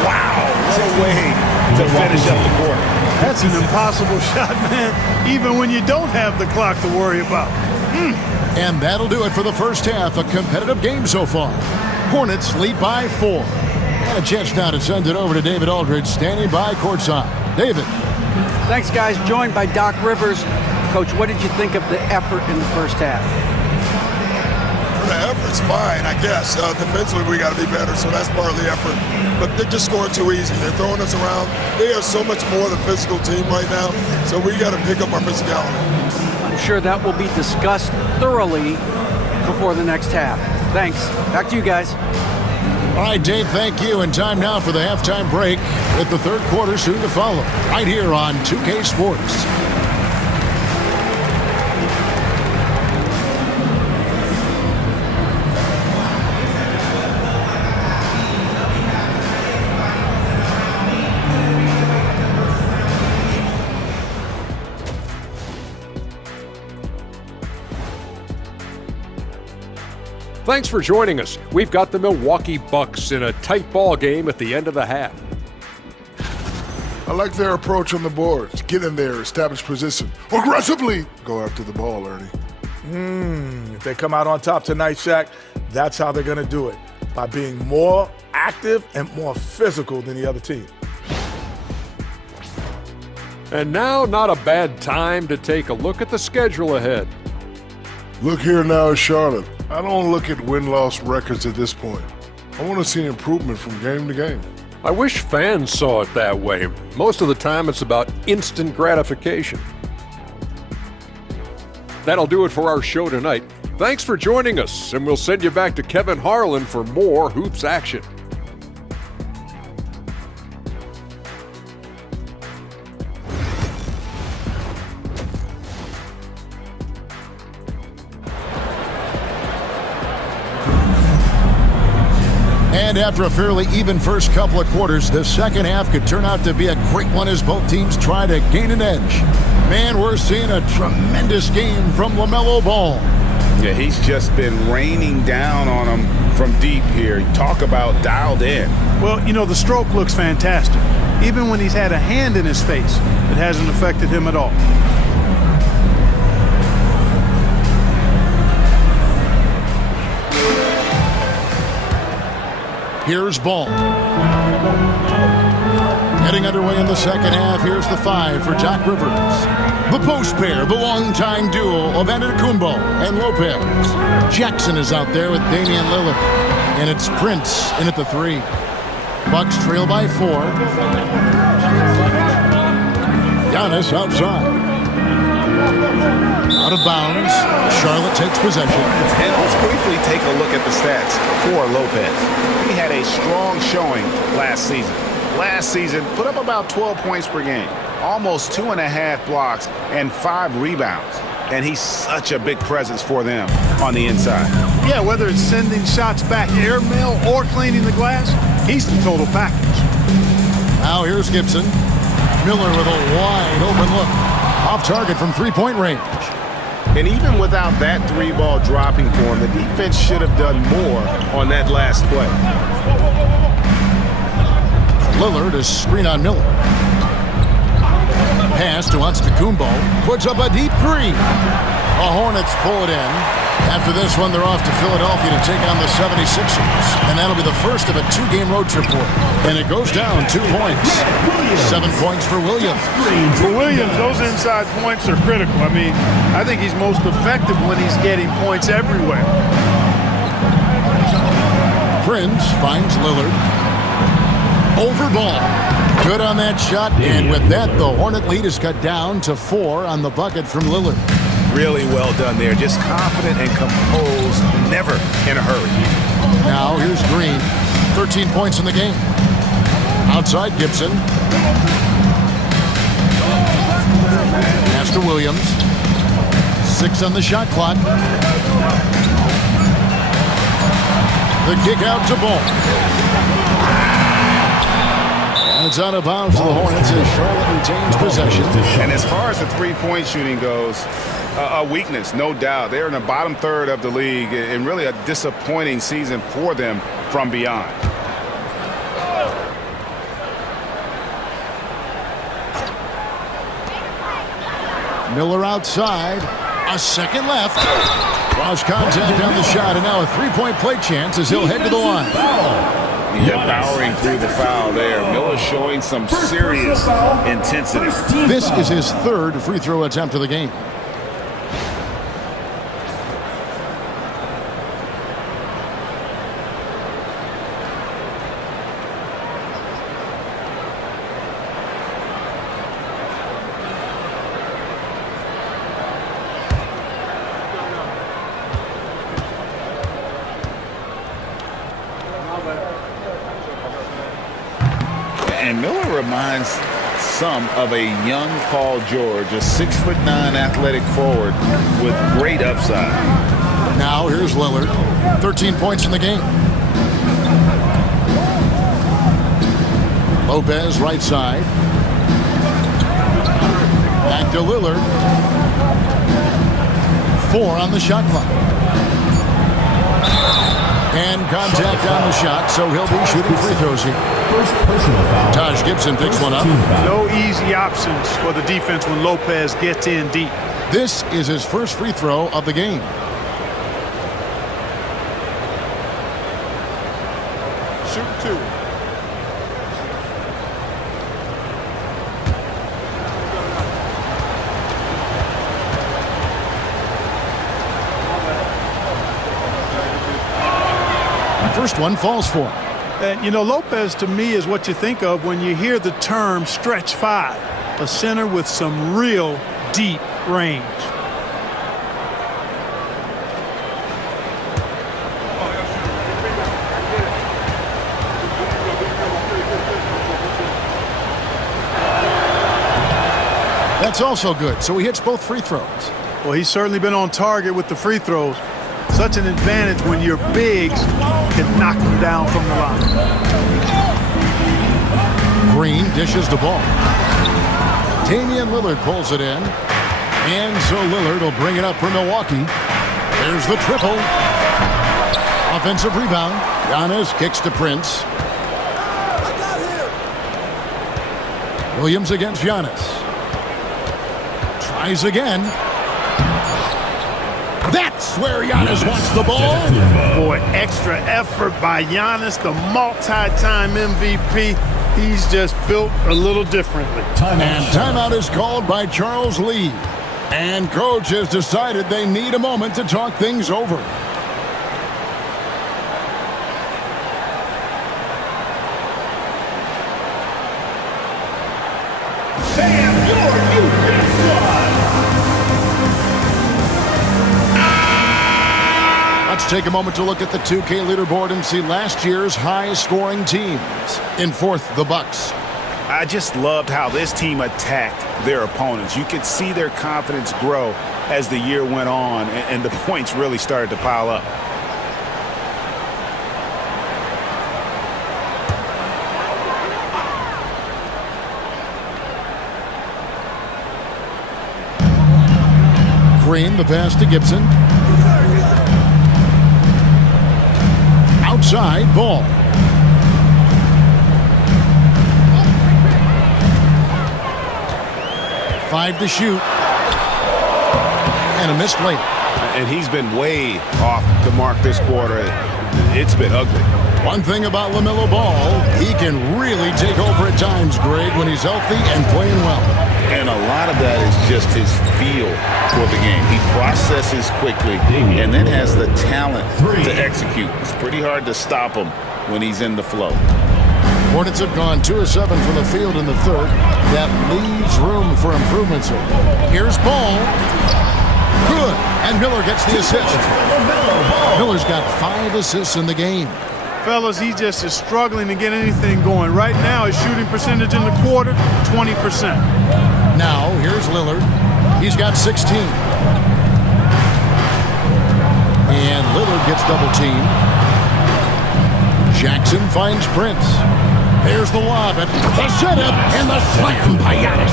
Wow, what a way to finish up the quarter. That's an impossible shot, man, even when you don't have the clock to worry about. And that'll do it for the first half. A competitive game so far. Hornets lead by 4. And a chance now to send it over to David Aldridge, standing by courtside. David. Thanks, guys. Joined by Doc Rivers. Coach, what did you think of the effort in the first half? The effort's fine, I guess. Defensively, we got to be better, so that's part of the effort. But they're just scoring too easy. They're throwing us around. They are so much more the physical team right now, so we got to pick up our physicality. I'm sure that will be discussed thoroughly before the next half. Thanks. Back to you guys. All right, Dave, thank you. And time now for the halftime break with the third quarter soon to follow. Right here on 2K Sports. Thanks for joining us. We've got the Milwaukee Bucks in a tight ball game at the end of the half. I like their approach on the boards. Get in there, establish position. Aggressively go after the ball, Ernie. If they come out on top tonight, Shaq, that's how they're going to do it, by being more active and more physical than the other team. And now, not a bad time to take a look at the schedule ahead. Look here now at Charlotte. I don't look at win-loss records at this point. I want to see improvement from game to game. I wish fans saw it that way. Most of the time, it's about instant gratification. That'll do it for our show tonight. Thanks for joining us, and we'll send you back to Kevin Harlan for more Hoops action. And after a fairly even first couple of quarters, the second half could turn out to be a great one as both teams try to gain an edge. Man, we're seeing a tremendous game from LaMelo Ball. Yeah, he's just been raining down on them from deep here. Talk about dialed in. Well, you know, the stroke looks fantastic. Even when he's had a hand in his face, it hasn't affected him at all. Here's Ball. Getting underway in the second half, here's the 5 for Doc Rivers. The post pair, the longtime duo of Antetokounmpo and Lopez. Jackson is out there with Damian Lillard. And it's Prince in at the 3. Bucks trail by 4. Giannis outside. Out of bounds. Charlotte takes possession. And let's briefly take a look at the stats for Lopez. He had a strong showing last season. Last season, put up about 12 points per game, almost 2.5 blocks, and 5 rebounds. And he's such a big presence for them on the inside. Yeah, whether it's sending shots back airmail or cleaning the glass, he's the total package. Now here's Gibson. Miller with a wide open look. Off target from three-point range. And even without that 3-ball dropping for him, the defense should have done more on that last play. Lillard is screen on Miller. Pass to Antetokounmpo. Puts up a deep 3. The Hornets pull it in. After this one, they're off to Philadelphia to take on the 76ers. And that'll be the first of a 2-game road trip for them. And it goes down 2 points. 7 points for Williams. For Williams, those inside points are critical. I mean, I think he's most effective when he's getting points everywhere. Prince finds Lillard. Over Ball. Good on that shot. And with that, the Hornet lead is cut down to 4 on the bucket from Lillard. Really well done there. Just confident and composed, never in a hurry. Now here's Green. 13 points in the game. Outside Gibson. Pass to Williams. 6 on the shot clock. The kick out to Ball. And it's out of bounds to the Hornets as Charlotte retains possession. And as far as the three-point shooting goes, a weakness, no doubt. They're in the bottom third of the league, and really a disappointing season for them from beyond. Miller outside. A second left. Cross contact on the shot, and now a three-point play chance as he'll head to the line. Yeah, powering through the foul there. Miller showing some serious intensity. This is his 3rd free throw attempt of the game. And Miller reminds some of a young Paul George, a 6'9" athletic forward with great upside. Now here's Lillard. 13 points in the game. Lopez right side. Back to Lillard. 4 on the shot clock. And contact on the shot, so he'll be shooting free throws here. First personal foul. Taj Gibson picks one up. Team foul. No easy options for the defense when Lopez gets in deep. This is his first free throw of the game. Shoot 2. First one falls for him. And, you know, Lopez to me is what you think of when you hear the term stretch 5, a center with some real deep range. That's also good, so he hits both free throws. Well, he's certainly been on target with the free throws. Such an advantage when your bigs can knock them down from the line. Green dishes the ball. Damian Lillard pulls it in. And so Lillard will bring it up for Milwaukee. There's the triple. Offensive rebound. Giannis kicks to Prince. Williams against Giannis. Tries again. That's where Giannis wants the ball. Boy, extra effort by Giannis, the multi-time MVP. He's just built a little differently. And timeout is called by Charles Lee. And coach has decided they need a moment to talk things over. Let's take a moment to look at the 2K leaderboard and see last year's high-scoring teams. In fourth, the Bucks. I just loved how this team attacked their opponents. You could see their confidence grow as the year went on, and the points really started to pile up. Green, the pass to Gibson. Outside, ball. Five to shoot. And a missed layup. And he's been way off the mark this quarter. It's been ugly. One thing about LaMelo Ball, he can really take over at times, Greg, when he's healthy and playing well. And a lot of that is just his feel for the game. He processes quickly and then has the talent to execute. It's pretty hard to stop him when he's in the flow. Hornets have gone 2 of 7 from the field in the third. That leaves room for improvements. Here's Ball. Good. And Miller gets the assist. Miller's got 5 assists in the game. Fellas, he just is struggling to get anything going. Right now, his shooting percentage in the quarter, 20%. Now, here's Lillard. He's got 16. And Lillard gets double teamed. Jackson finds Prince. There's the lob, and the setup, and the slam by Giannis.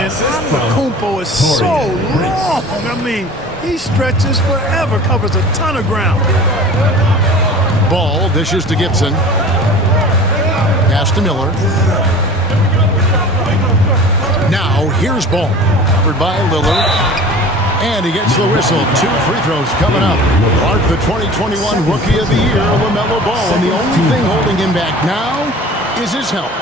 And Antetokounmpo is so long. I mean, he stretches forever, covers a ton of ground. Ball dishes to Gibson. Pass to Miller. Now, here's Ball. Covered by Lillard. And he gets the whistle. 2 free throws coming up. Clark, the 2021 Rookie of the Year, LaMelo Ball. And the only thing holding him back now is his health.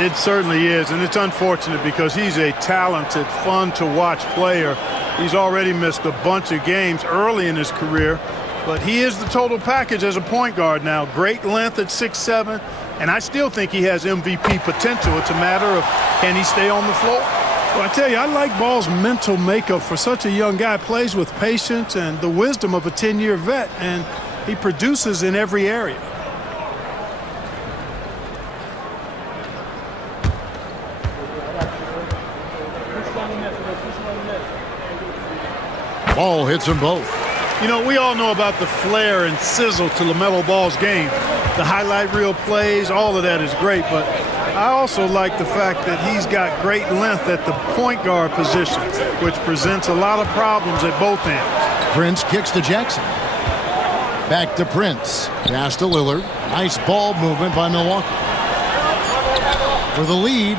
It certainly is, and it's unfortunate because he's a talented, fun-to-watch player. He's already missed a bunch of games early in his career, but he is the total package as a point guard now. Great length at 6'7", and I still think he has MVP potential. It's a matter of can he stay on the floor? Well, I tell you, I like Ball's mental makeup for such a young guy. Plays with patience and the wisdom of a 10-year vet, and he produces in every area. Ball hits them both. You know, we all know about the flair and sizzle to LaMelo Ball's game. The highlight reel plays, all of that is great, but I also like the fact that he's got great length at the point guard position, which presents a lot of problems at both ends. Prince kicks to Jackson. Back to Prince. Pass to Lillard. Nice ball movement by Milwaukee. For the lead.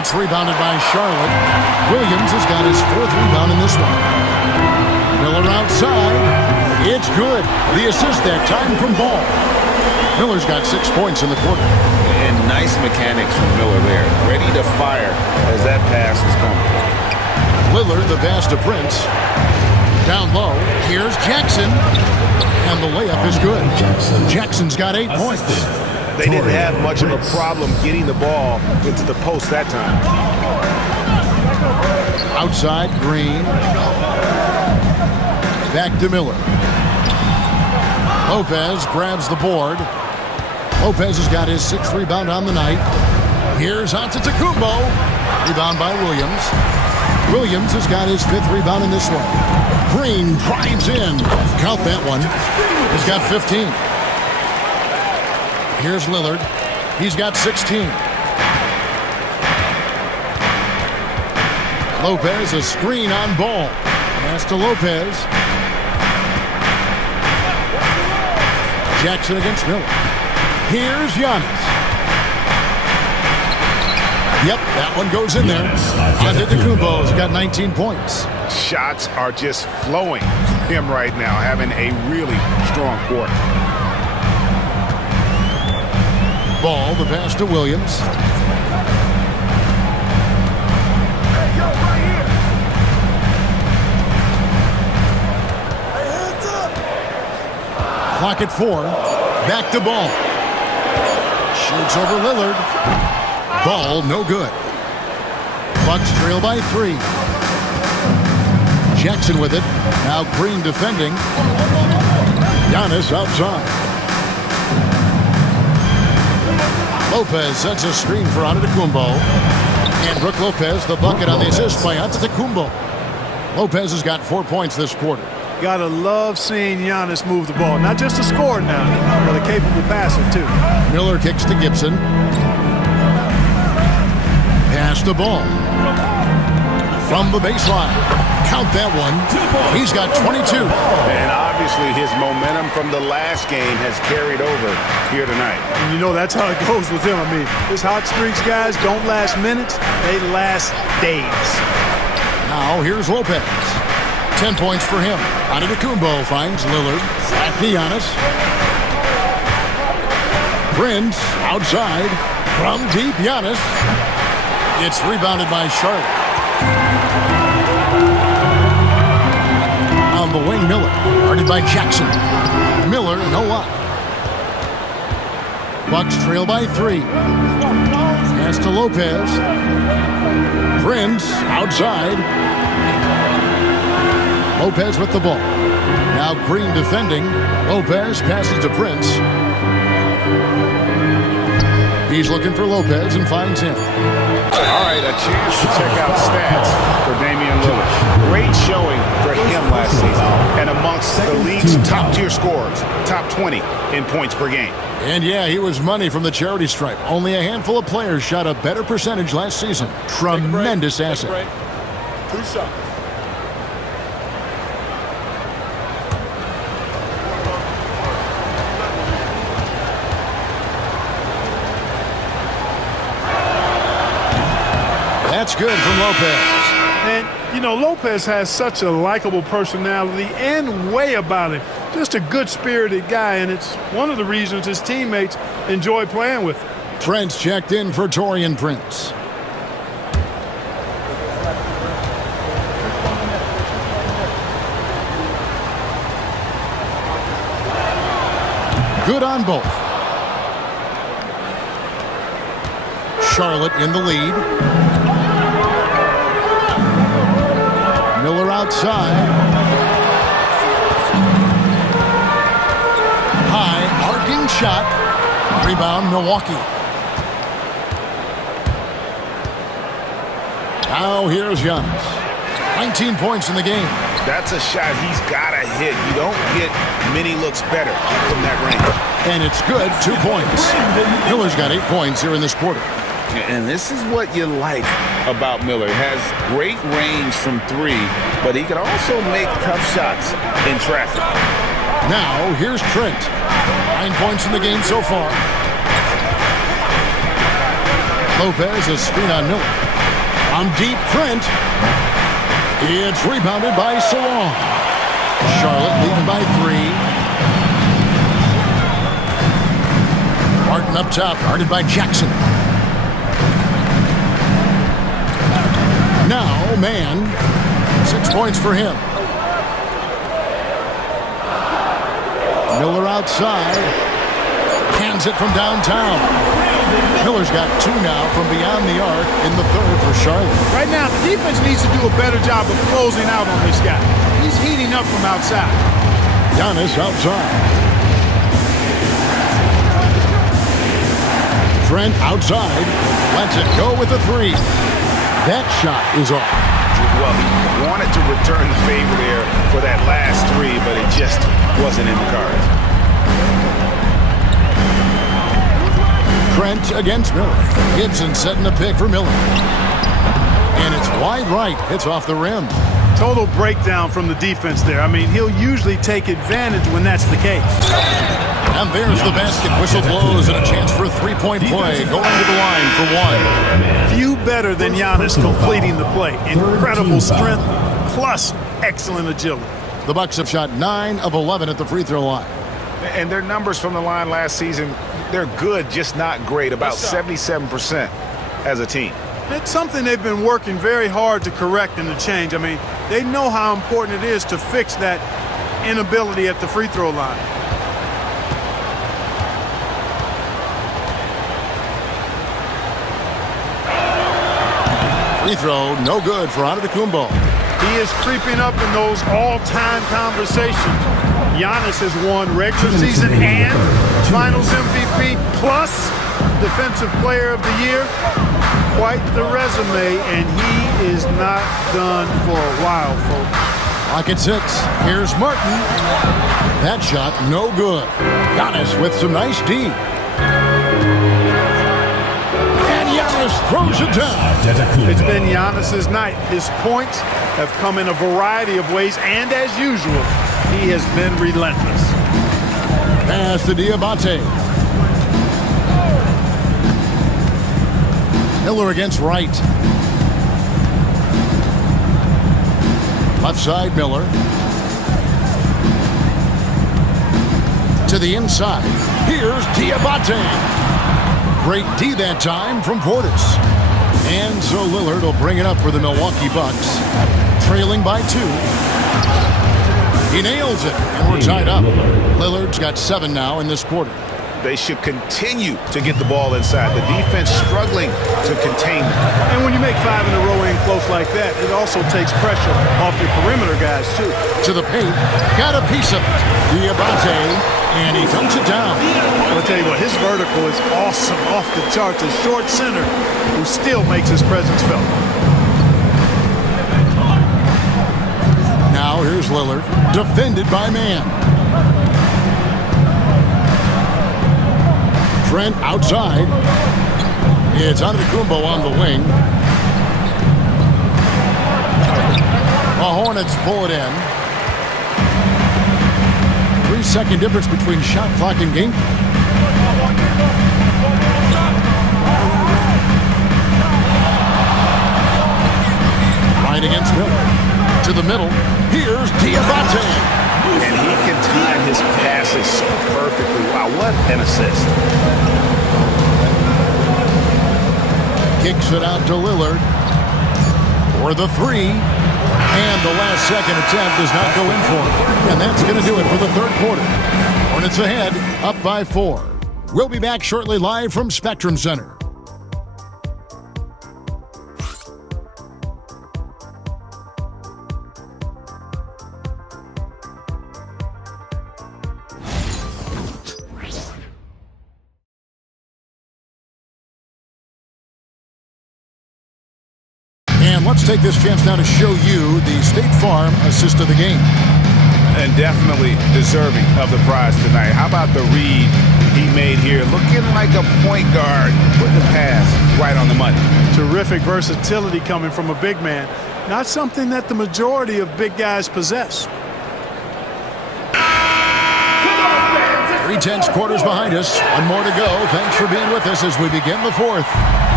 It's rebounded by Charlotte. Williams has got his 4th rebound in this one. Miller outside. It's good. The assist that time from Ball. Miller's got 6 points in the quarter. And nice mechanics from Miller there. Ready to fire as that pass is coming. Lillard, the pass to Prince. Down low. Here's Jackson. And the layup is good. Jackson's got 8 points. They didn't have much of a problem getting the ball into the post that time. Outside, Green. Back to Miller. Lopez grabs the board. Lopez has got his 6th rebound on the night. Here's Antetokounmpo. Rebound by Williams. Williams has got his 5th rebound in this one. Green drives in. Count that one. He's got 15. Here's Lillard. He's got 16. Lopez, a screen on Ball. Pass to Lopez. Jackson against Miller. Here's Giannis. Yep, that one goes in there. Antetokounmpo's got 19 points. Shots are just flowing from him right now, having a really strong quarter. Ball, the pass to Williams. Clock at 4. Back to Ball. Shoots over Lillard. Ball, no good. Bucks trail by 3. Jackson with it. Now Green defending. Giannis outside. Lopez sets a screen for Antetokounmpo. And Brook Lopez, the bucket on the assist by Antetokounmpo. Lopez has got 4 points this quarter. Gotta love seeing Giannis move the ball. Not just a scorer now, but a capable passer, too. Miller kicks to Gibson. Pass the ball. From the baseline. Count that one. He's got 22. And obviously his momentum from the last game has carried over here tonight. And you know that's how it goes with him. I mean, his hot streaks, guys, don't last minutes. They last days. Now here's Lopez. 10 points for him. Antetokounmpo finds Lillard. Back to Giannis. Prince outside. From deep, Giannis. It's rebounded by Charlotte. On the wing, Miller. Guarded by Jackson. Miller, no luck. Bucks trail by 3. Pass to Lopez. Prince outside. Lopez with the ball. Now Green defending. Lopez passes to Prince. He's looking for Lopez and finds him. All right, a chance to check out stats for Damian Lillard. Great showing for him last season, and amongst the league's top-tier scorers, top 20 in points per game. And yeah, he was money from the charity stripe. Only a handful of players shot a better percentage last season. Tremendous asset. 2 shots. That's good from Lopez. And, you know, Lopez has such a likable personality and way about him. Just a good-spirited guy, and it's one of the reasons his teammates enjoy playing with him. Prince checked in for Taurean Prince. Good on both. Charlotte in the lead. Miller outside. High, arcing shot. Rebound, Milwaukee. Now here's Giannis. 19 points in the game. That's a shot he's got to hit. You don't get many looks better from that range. And it's good, 2 points. Miller's got 8 points here in this quarter. And this is what you like about Miller. He has great range from 3, but he can also make tough shots in traffic. Now, here's Trent. 9 points in the game so far. Lopez, a screen on Miller. On deep, Trent. It's rebounded by Salon. Charlotte leading by 3. Martin up top, guarded by Jackson. Now, Mann. 6 points for him. Miller outside. Hands it from downtown. Miller's got 2 now from beyond the arc in the third for Charlotte. Right now, the defense needs to do a better job of closing out on this guy. He's heating up from outside. Giannis outside. Trent outside. Lets it go with a 3. That shot is off. Well, he wanted to return the favor there for that last 3, but it just wasn't in the cards. Trent against Miller. Gibson setting the pick for Miller. And it's wide right. Hits off the rim. Total breakdown from the defense there. I mean, he'll usually take advantage when that's the case. And there's the basket. Whistle blows and a chance for a 3-point play. Going to the line for 1. Few better than Giannis completing the play. Incredible strength plus excellent agility. The Bucks have shot 9 of 11 at the free throw line. And their numbers from the line last season, they're good, just not great. About 77% as a team. It's something they've been working very hard to correct and to change. I mean, they know how important it is to fix that inability at the free throw line. Free throw, no good for Antetokounmpo. He is creeping up in those all-time conversations. Giannis has won regular season and Finals MVP plus Defensive Player of the Year. Quite the resume, and he is not done for a while, folks. Clock at 6. Here's Martin. That shot, no good. Giannis with some nice D. And Giannis throws it down. It's been Giannis's night. His points have come in a variety of ways, and as usual, he has been relentless. Pass to Diabate. Miller against Wright. Left side, Miller. To the inside. Here's Diabate. Great D that time from Portis. And so Lillard will bring it up for the Milwaukee Bucks. Trailing by 2. He nails it, and we're tied up. Lillard's got 7 now in this quarter. They should continue to get the ball inside. The defense struggling to contain them. And when you make 5 in a row in close like that, it also takes pressure off your perimeter guys, too. To the paint. Got a piece of it. Diabate, and he comes it down. I'll tell you what, his vertical is awesome, off the charts. A short center who still makes his presence felt. Now here's Lillard, defended by Mann. Trent outside. It's Antetokounmpo on the wing. The Hornets pull it in. 3-second difference between shot clock and game. Right against Miller. To the middle. Here's Diabate. And he can time his passes so perfectly. Wow, what an assist. Kicks it out to Lillard for the 3. And the last second attempt does not go in for him. And that's going to do it for the third quarter. Hornets ahead, up by 4. We'll be back shortly live from Spectrum Center. Let's take this chance now to show you the State Farm assist of the game. And definitely deserving of the prize tonight. How about the read he made here? Looking like a point guard, putting the pass right on the money. Terrific versatility coming from a big man. Not something that the majority of big guys possess. Three tense quarters behind us. One more to go. Thanks for being with us as we begin the fourth.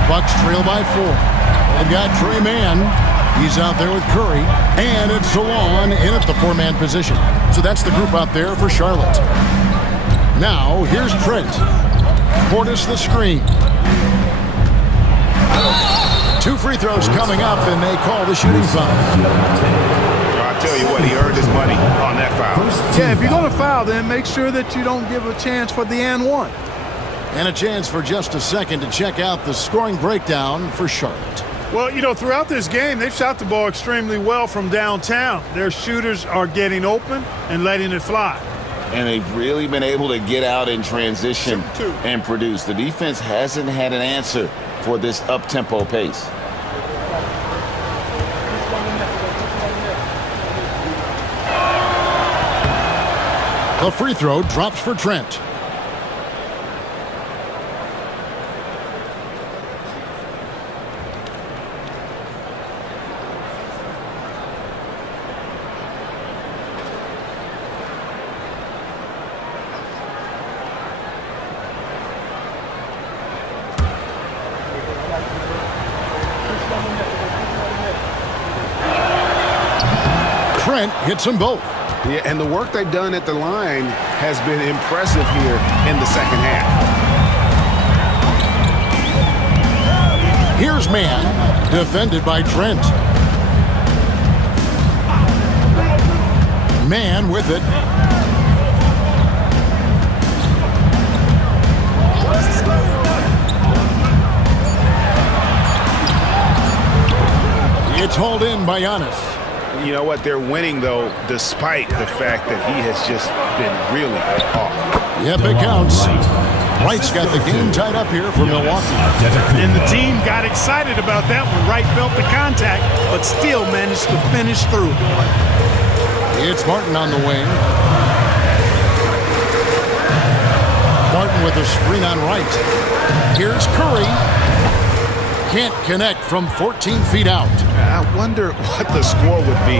Bucks trail by 4. They've got Trey Mann. He's out there with Curry. And it's Salon in at the 4-man position. So that's the group out there for Charlotte. Now, here's Trent. Portis the screen. 2 free throws coming up, and they call the shooting foul. I'll tell you what, he earned his money on that foul. Yeah, if you're going to foul, then make sure that you don't give a chance for the and one. And a chance for just a second to check out the scoring breakdown for Charlotte. Well, you know, throughout this game, they've shot the ball extremely well from downtown. Their shooters are getting open and letting it fly. And they've really been able to get out in transition and produce. The defense hasn't had an answer for this up-tempo pace. The free throw drops for Trent. Trent hits them both. Yeah, and the work they've done at the line has been impressive here in the second half. Here's Mann, defended by Trent. Mann with it. It's hauled in by Giannis. You know what? They're winning, though, despite the fact that he has just been really off. Yep, it counts. Wright's got the game tied up here for Milwaukee. And the team got excited about that one. Wright felt the contact, but still managed to finish through. It's Martin on the wing. Martin with a screen on Wright. Here's Curry. Can't connect from 14 feet out. I wonder what the score would be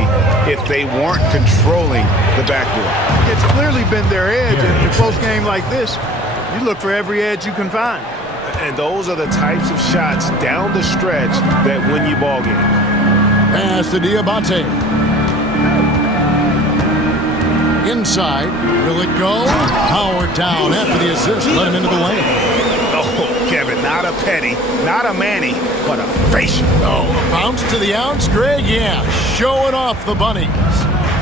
if they weren't controlling the backdoor. It's clearly been their edge. In a close game like this, you look for every edge you can find. And those are the types of shots down the stretch that win you ball games. Pass to Diabate. Inside. Will it go? Howard down after the assist. Let him into the lane. Oh, Kevin, not a penny, not a Manny, but a facial. Oh, bounce to the ounce, Greg? Yeah, showing off the bunnies.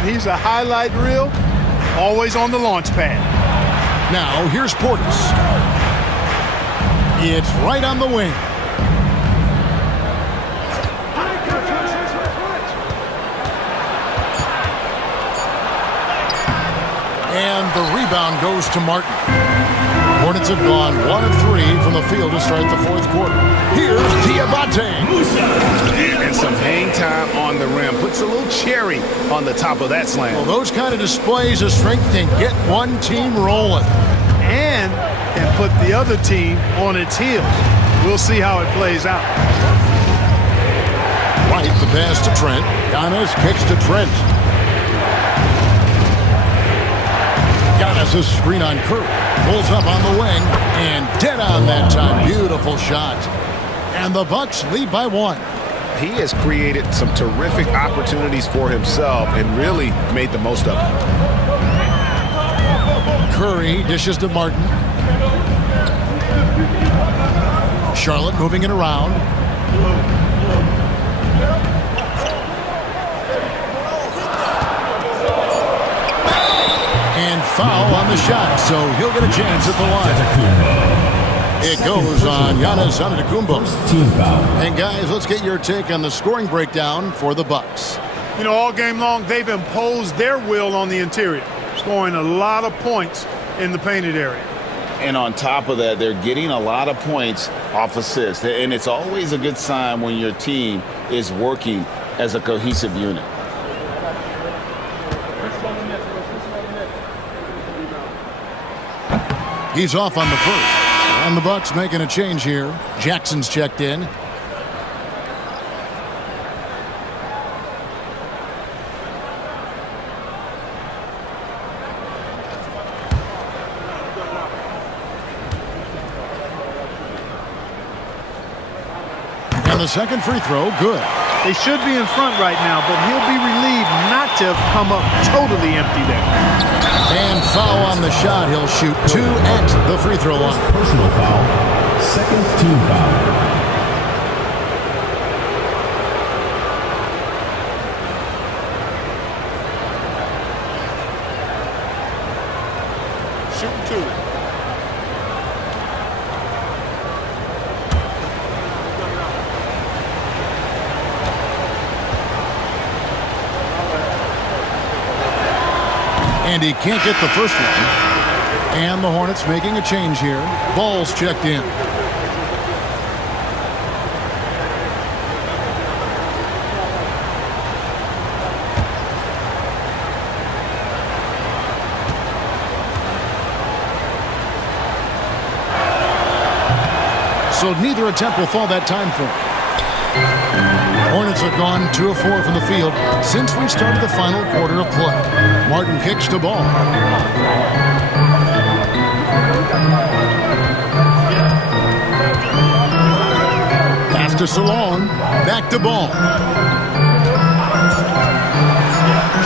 He's a highlight reel, always on the launch pad. Now, here's Portis. It's right on the wing. And the rebound goes to Martin. Hornets have gone 1 of 3 from the field to start the fourth quarter. Here's Diabate. And some hang time on the rim. Puts a little cherry on the top of that slam. Well, those kind of displays of strength can get one team rolling. And can put the other team on its heels. We'll see how it plays out. Right, the pass to Trent. Giannis kicks to Trent. Giannis' screen on Curry. Pulls up on the wing. And dead on that time. Beautiful shot. And the Bucks lead by 1. He has created some terrific opportunities for himself and really made the most of them. Curry dishes to Martin. Charlotte moving it around. And foul on the shot, so he'll get a chance at the line. It goes on Giannis Antetokounmpo. Team foul. And guys, let's get your take on the scoring breakdown for the Bucks. You know, all game long, they've imposed their will on the interior, scoring a lot of points in the painted area. And on top of that, they're getting a lot of points off assists. And it's always a good sign when your team is working as a cohesive unit. He's off on the first. And the Bucks making a change here. Jackson's checked in. the second free throw, good. They should be in front right now, but he'll be relieved not to have come up totally empty there. And foul on the shot. He'll shoot 2 at the free throw line. Personal foul. Second team foul. And he can't get the first one. And the Hornets making a change here. Ball's checked in. So neither attempt will fall that time for him. Hornets have gone 2 of 4 from the field since we started the final quarter of play. Martin kicks the ball. Pass to Salon. Back to Ball.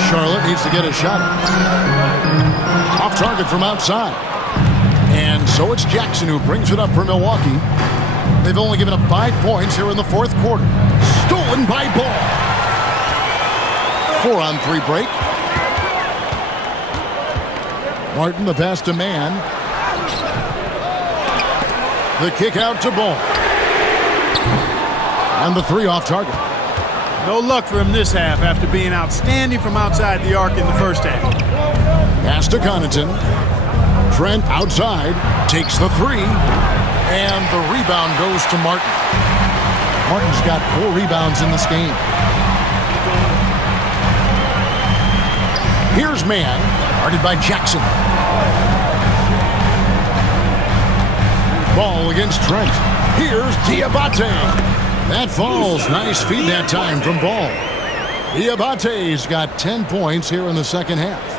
Charlotte needs to get a shot. Off target from outside. And so it's Jackson who brings it up for Milwaukee. They've only given up 5 points here in the fourth quarter. Stolen by Ball. 4-on-3 break. Martin the pass to Mann. The kick out to Ball. And the 3 off target. No luck for him this half after being outstanding from outside the arc in the first half. Pass to Connaughton. Trent outside. Takes the 3. And the rebound goes to Martin. Martin's got 4 rebounds in this game. Here's Mann, guarded by Jackson. Ball against Trent. Here's Diabate. That falls. Nice feed that time from Ball. Diabate's got 10 points here in the second half.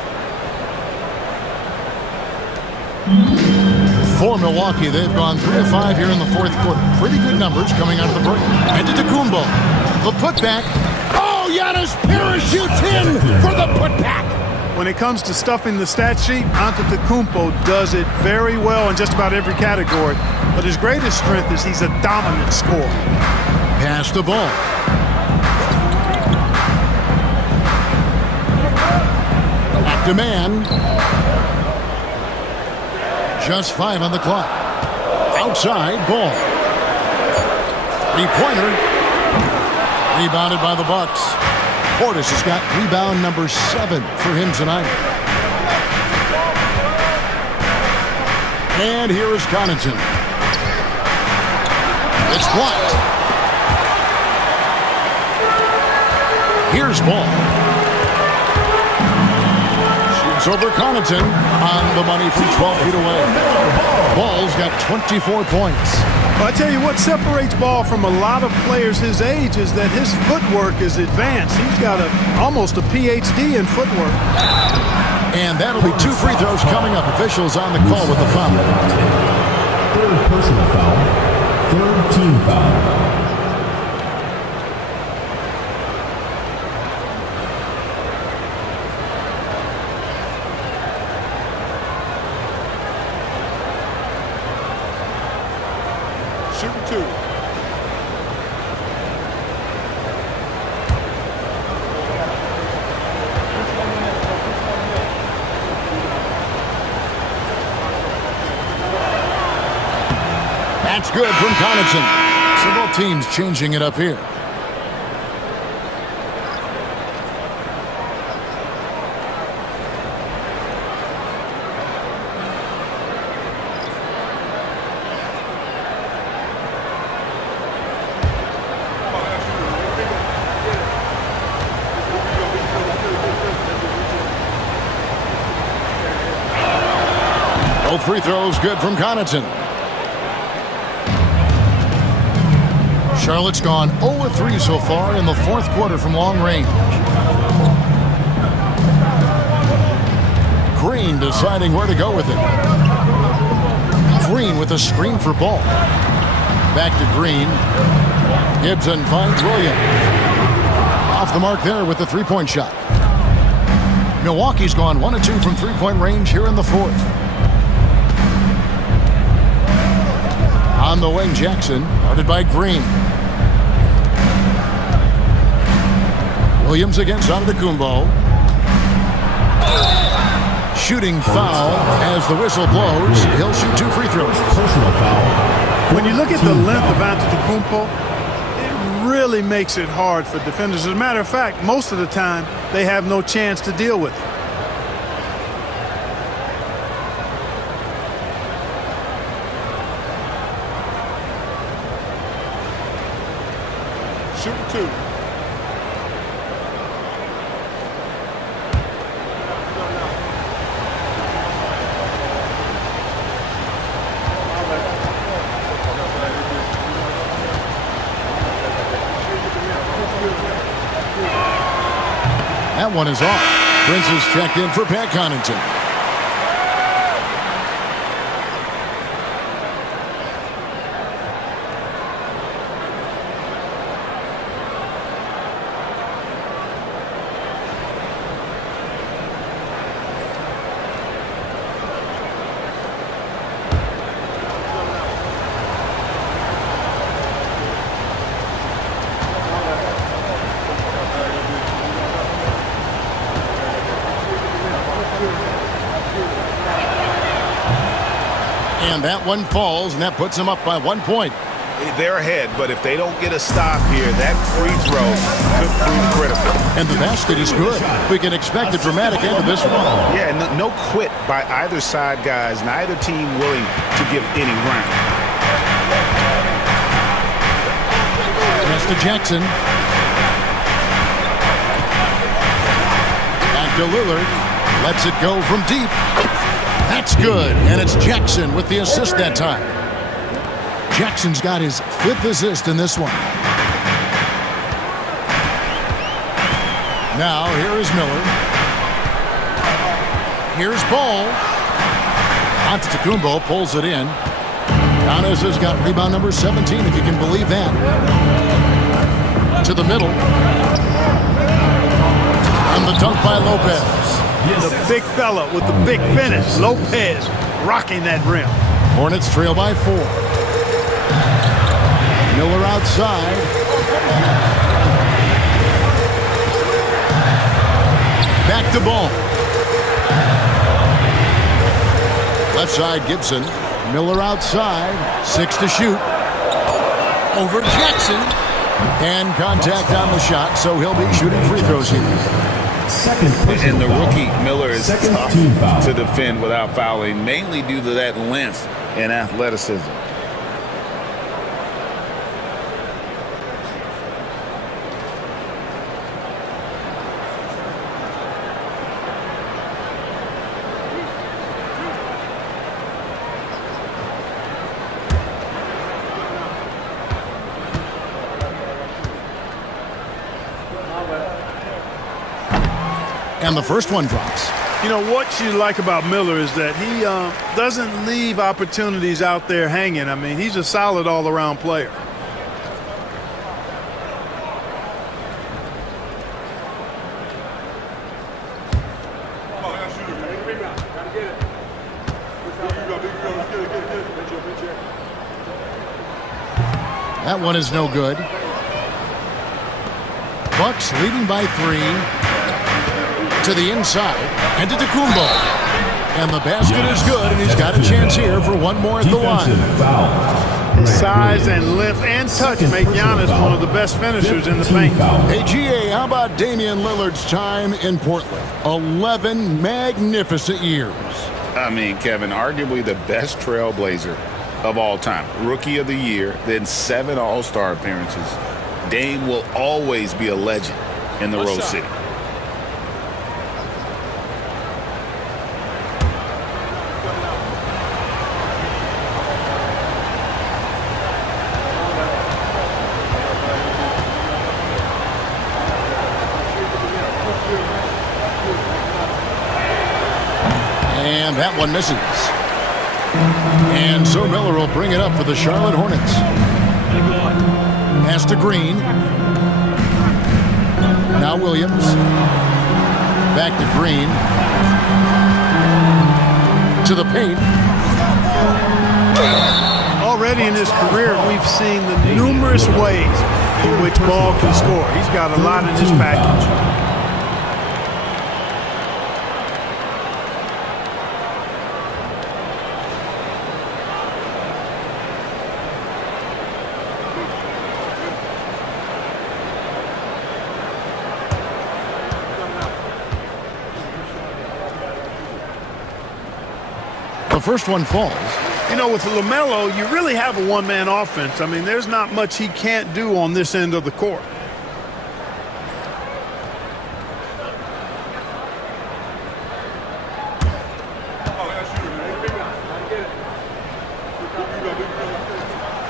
For Milwaukee, they've gone 3 of 5 here in the fourth quarter. Pretty good numbers coming out of the break. Antetokounmpo. The putback. Oh, Giannis parachutes in for the putback. When it comes to stuffing the stat sheet, Antetokounmpo does it very well in just about every category. But his greatest strength is he's a dominant scorer. Pass the ball. Back to Mann. Just 5 on the clock. Outside, Ball. 3-pointer. Rebounded by the Bucks. Portis has got rebound number 7 for him tonight. And here is Connaughton. It's blocked. Here's Ball. Shoots over Connaughton on the money from 12 feet away. Ball's got 24 points. Well, I tell you what separates Ball from a lot of players his age is that his footwork is advanced. He's got almost a PhD in footwork. And that'll be 2 free throws coming up. Officials on the call with the foul. 3rd personal foul. 3rd team foul. That's good from Connaughton. So both teams changing it up here. Both free throws good from Connaughton. Charlotte's gone 0-3 so far in the fourth quarter from long range. Green deciding where to go with it. Green with a screen for Ball. Back to Green. Gibson finds Williams. Off the mark there with the three-point shot. Milwaukee's gone 1 of 2 from three-point range here in the fourth. On the wing, Jackson, guarded by Green. Williams against Antetokounmpo. Shooting foul as the whistle blows. He'll shoot 2 free throws. Personal foul. When you look at the length of Antetokounmpo, it really makes it hard for defenders. As a matter of fact, most of the time, they have no chance to deal with it. Shoot 2. That one is off. Prince is checked in for Pat Connaughton. And that one falls, and that puts them up by 1 point. They're ahead, but if they don't get a stop here, that free throw could prove critical. And the basket is good. We can expect a dramatic end to this one. Yeah, no quit by either side, guys. Neither team willing to give any ground. Pass to Jackson. Back to Lillard. Lets it go from deep. That's good, and it's Jackson with the assist that time. Jackson's got his 5th assist in this one. Now, here is Miller. Here's Ball. Antetokounmpo pulls it in. Giannis has got rebound number 17, if you can believe that. To the middle. And the dunk by Lopez. The big fella with the big finish. Lopez rocking that rim. Hornets trail by 4. Miller outside. Back to Ball. Left side, Gibson. Miller outside. 6 to shoot. Over Jackson. And contact on the shot, so he'll be shooting free throws here. And the rookie Miller is tough to defend without fouling, mainly due to that length and athleticism. And the first one drops. You know, what you like about Miller is that he doesn't leave opportunities out there hanging. I mean, he's a solid all-around player. That one is no good. Bucks leading by 3. To the inside, and to Antetokounmpo. And the basket is good, and he's got a chance here for one more at the line. Size and length and touch make Giannis one of the best finishers in the paint. Hey, GA, how about Damian Lillard's time in Portland? 11 magnificent years. I mean, Kevin, arguably the best trailblazer of all time. Rookie of the year, then 7 All-Star appearances. Dame will always be a legend in the Rose City. And that one misses. And so Miller will bring it up for the Charlotte Hornets. Pass to Green. Now Williams. Back to Green. To the paint. Already in his career, we've seen the numerous ways in which Ball can score. He's got a lot in his package. The first one falls. You know, with LaMelo, you really have a one-man offense. I mean, there's not much he can't do on this end of the court.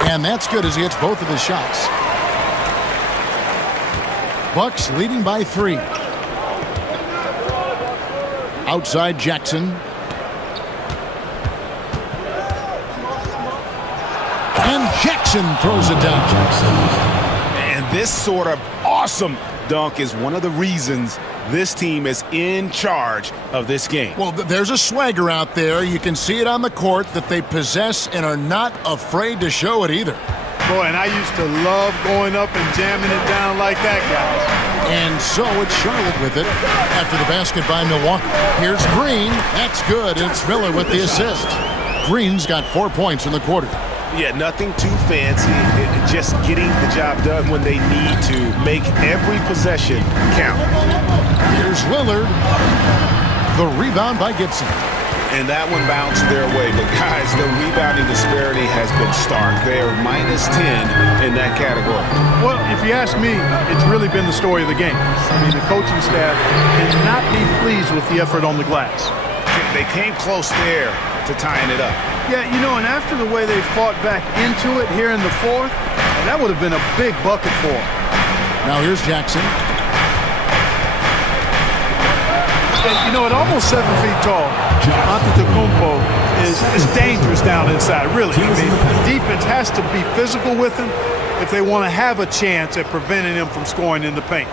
And that's good as he hits both of his shots. Bucks leading by 3. Outside Jackson. And Jackson throws it down. And this sort of awesome dunk is one of the reasons this team is in charge of this game. Well, there's a swagger out there. You can see it on the court that they possess and are not afraid to show it either. Boy, and I used to love going up and jamming it down like that, guys. And so it's Charlotte with it after the basket by Milwaukee. Here's Green. That's good. It's Miller with the assist. Green's got 4 points in the quarter. Yeah, nothing too fancy. Just getting the job done when they need to. Make every possession count. Here's Lillard. The rebound by Gibson. And that one bounced their way. But, guys, the rebounding disparity has been stark. They are minus 10 in that category. Well, if you ask me, it's really been the story of the game. I mean, the coaching staff cannot be pleased with the effort on the glass. They came close there to tying it up. Yeah, you know, and after the way they fought back into it here in the fourth, that would have been a big bucket for them. Now here's Jackson. And, you know, at almost 7 feet tall, Antetokounmpo is dangerous down inside, really. I mean, the defense has to be physical with him if they want to have a chance at preventing him from scoring in the paint.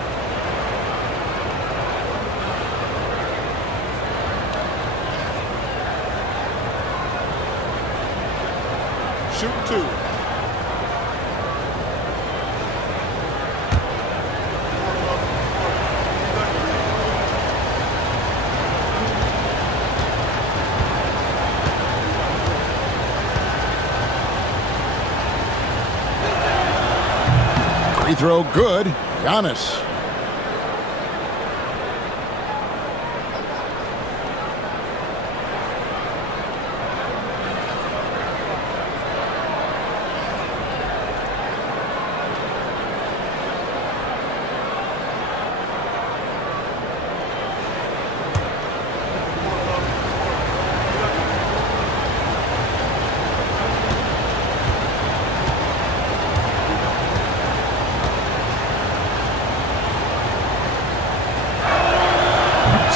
Shoot 2. Free throw good. Giannis.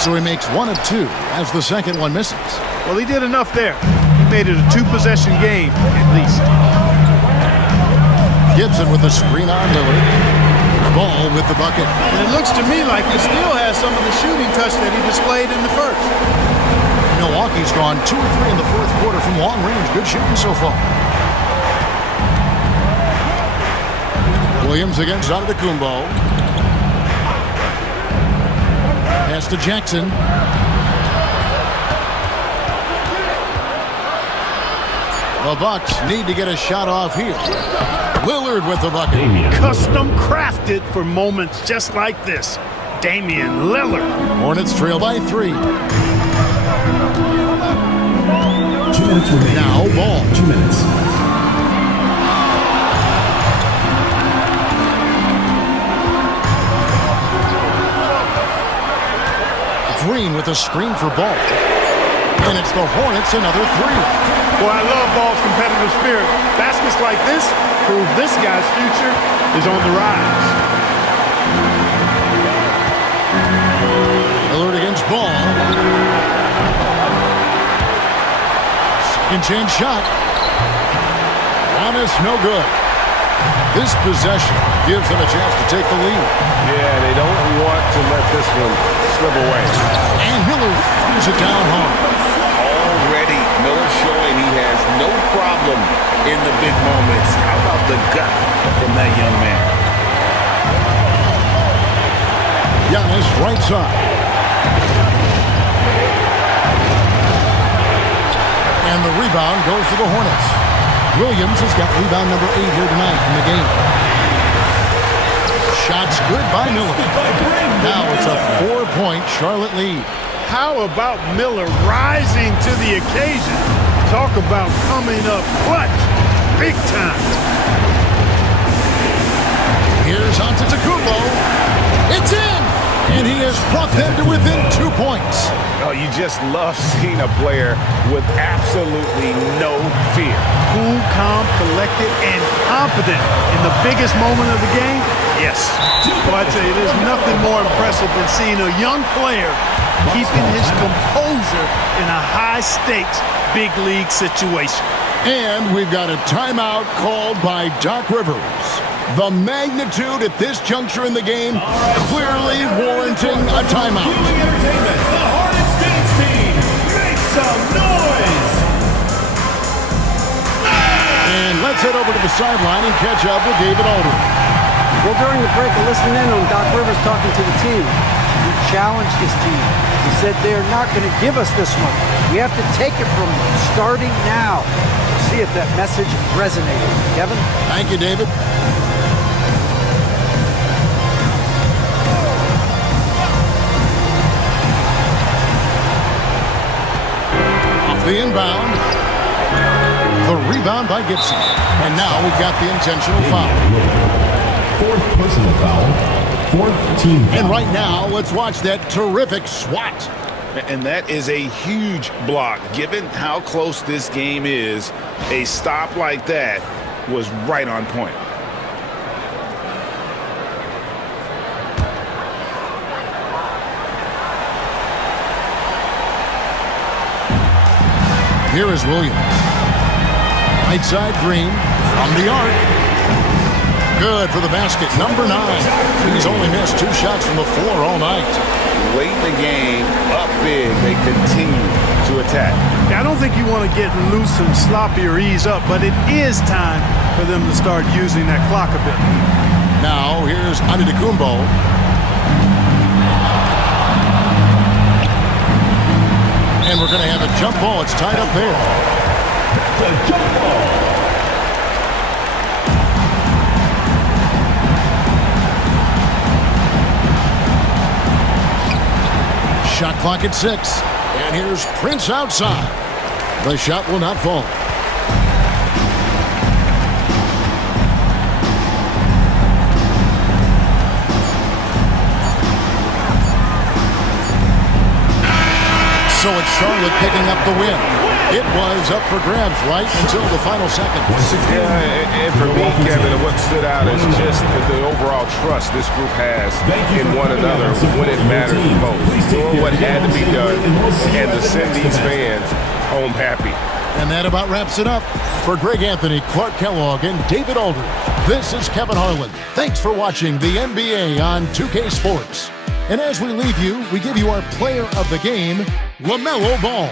So he makes 1 of 2 as the second one misses. Well, he did enough there. He made it a 2-possession game, at least. Gibson with the screen on Lillard. Ball with the bucket. And it looks to me like he still has some of the shooting touch that he displayed in the first. Milwaukee's gone 2 or 3 in the fourth quarter from long range. Good shooting so far. Williams against Antetokounmpo. Pass to Jackson. The Bucks need to get a shot off here. Lillard with the bucket. Custom crafted for moments just like this. Damian Lillard. Hornets trail by 3. 2 minutes remaining. Now Ball. 2 minutes. Green with a screen for Ball. And it's the Hornets another 3. Well, I love Ball's competitive spirit. Baskets like this prove this guy's future is on the rise. Lillard against Ball. Second chance shot. Giannis no good. This possession gives them a chance to take the lead. Yeah, they don't want to let this one slip away. And Miller throws it down hard. Already, Miller showing he has no problem in the big moments. How about the gut from that young man? Giannis right side. And the rebound goes to the Hornets. Williams has got rebound number 8 here tonight in the game. Shots good by Miller. Now it's a 4-point Charlotte lead. How about Miller rising to the occasion? Talk about coming up clutch. Big time. Here's Antetokounmpo. It's in! And he has brought them to within 2 points. Oh, you just love seeing a player with absolutely no fear. Cool, calm, collected, and confident in the biggest moment of the game? Yes. Well, I tell you, there's nothing more impressive than seeing a young player keeping his composure in a high-stakes, big-league situation. And we've got a timeout called by Doc Rivers. The magnitude at this juncture in the game clearly warranting a timeout. Entertainment, the Hornets dance team, make some noise! And let's head over to the sideline and catch up with David Aldridge. Well, during the break, I listened in on Doc Rivers talking to the team. He challenged his team. He said they're not going to give us this one. We have to take it from them, starting now. See if that message resonated. Kevin? Thank you, David. The inbound, the rebound by Gibson, and now we've got the intentional foul. 4th personal foul, 4th team foul. And right now, let's watch that terrific swat. And that is a huge block. Given how close this game is, a stop like that was right on point. Here is Williams. Right side Green from the arc. Good for the basket. Number 9. He's only missed 2 shots from the floor all night. Late in the game, up big, they continue to attack. I don't think you want to get loose and sloppy or ease up, but it is time for them to start using that clock a bit. Now here's Antetokounmpo. And we're going to have a jump ball. It's tied up there. The jump ball. Shot clock at 6. And here's Prince outside. The shot will not fall. So it's Charlotte picking up the win. It was up for grabs right until the final second. Yeah, and for me, Kevin, what stood out is just the overall trust this group has in one another when it matters most. Doing what had to be done and to send these fans home happy. And that about wraps it up. For Greg Anthony, Clark Kellogg, and David Aldridge, this is Kevin Harlan. Thanks for watching the NBA on 2K Sports. And as we leave you, we give you our player of the game, LaMelo Ball.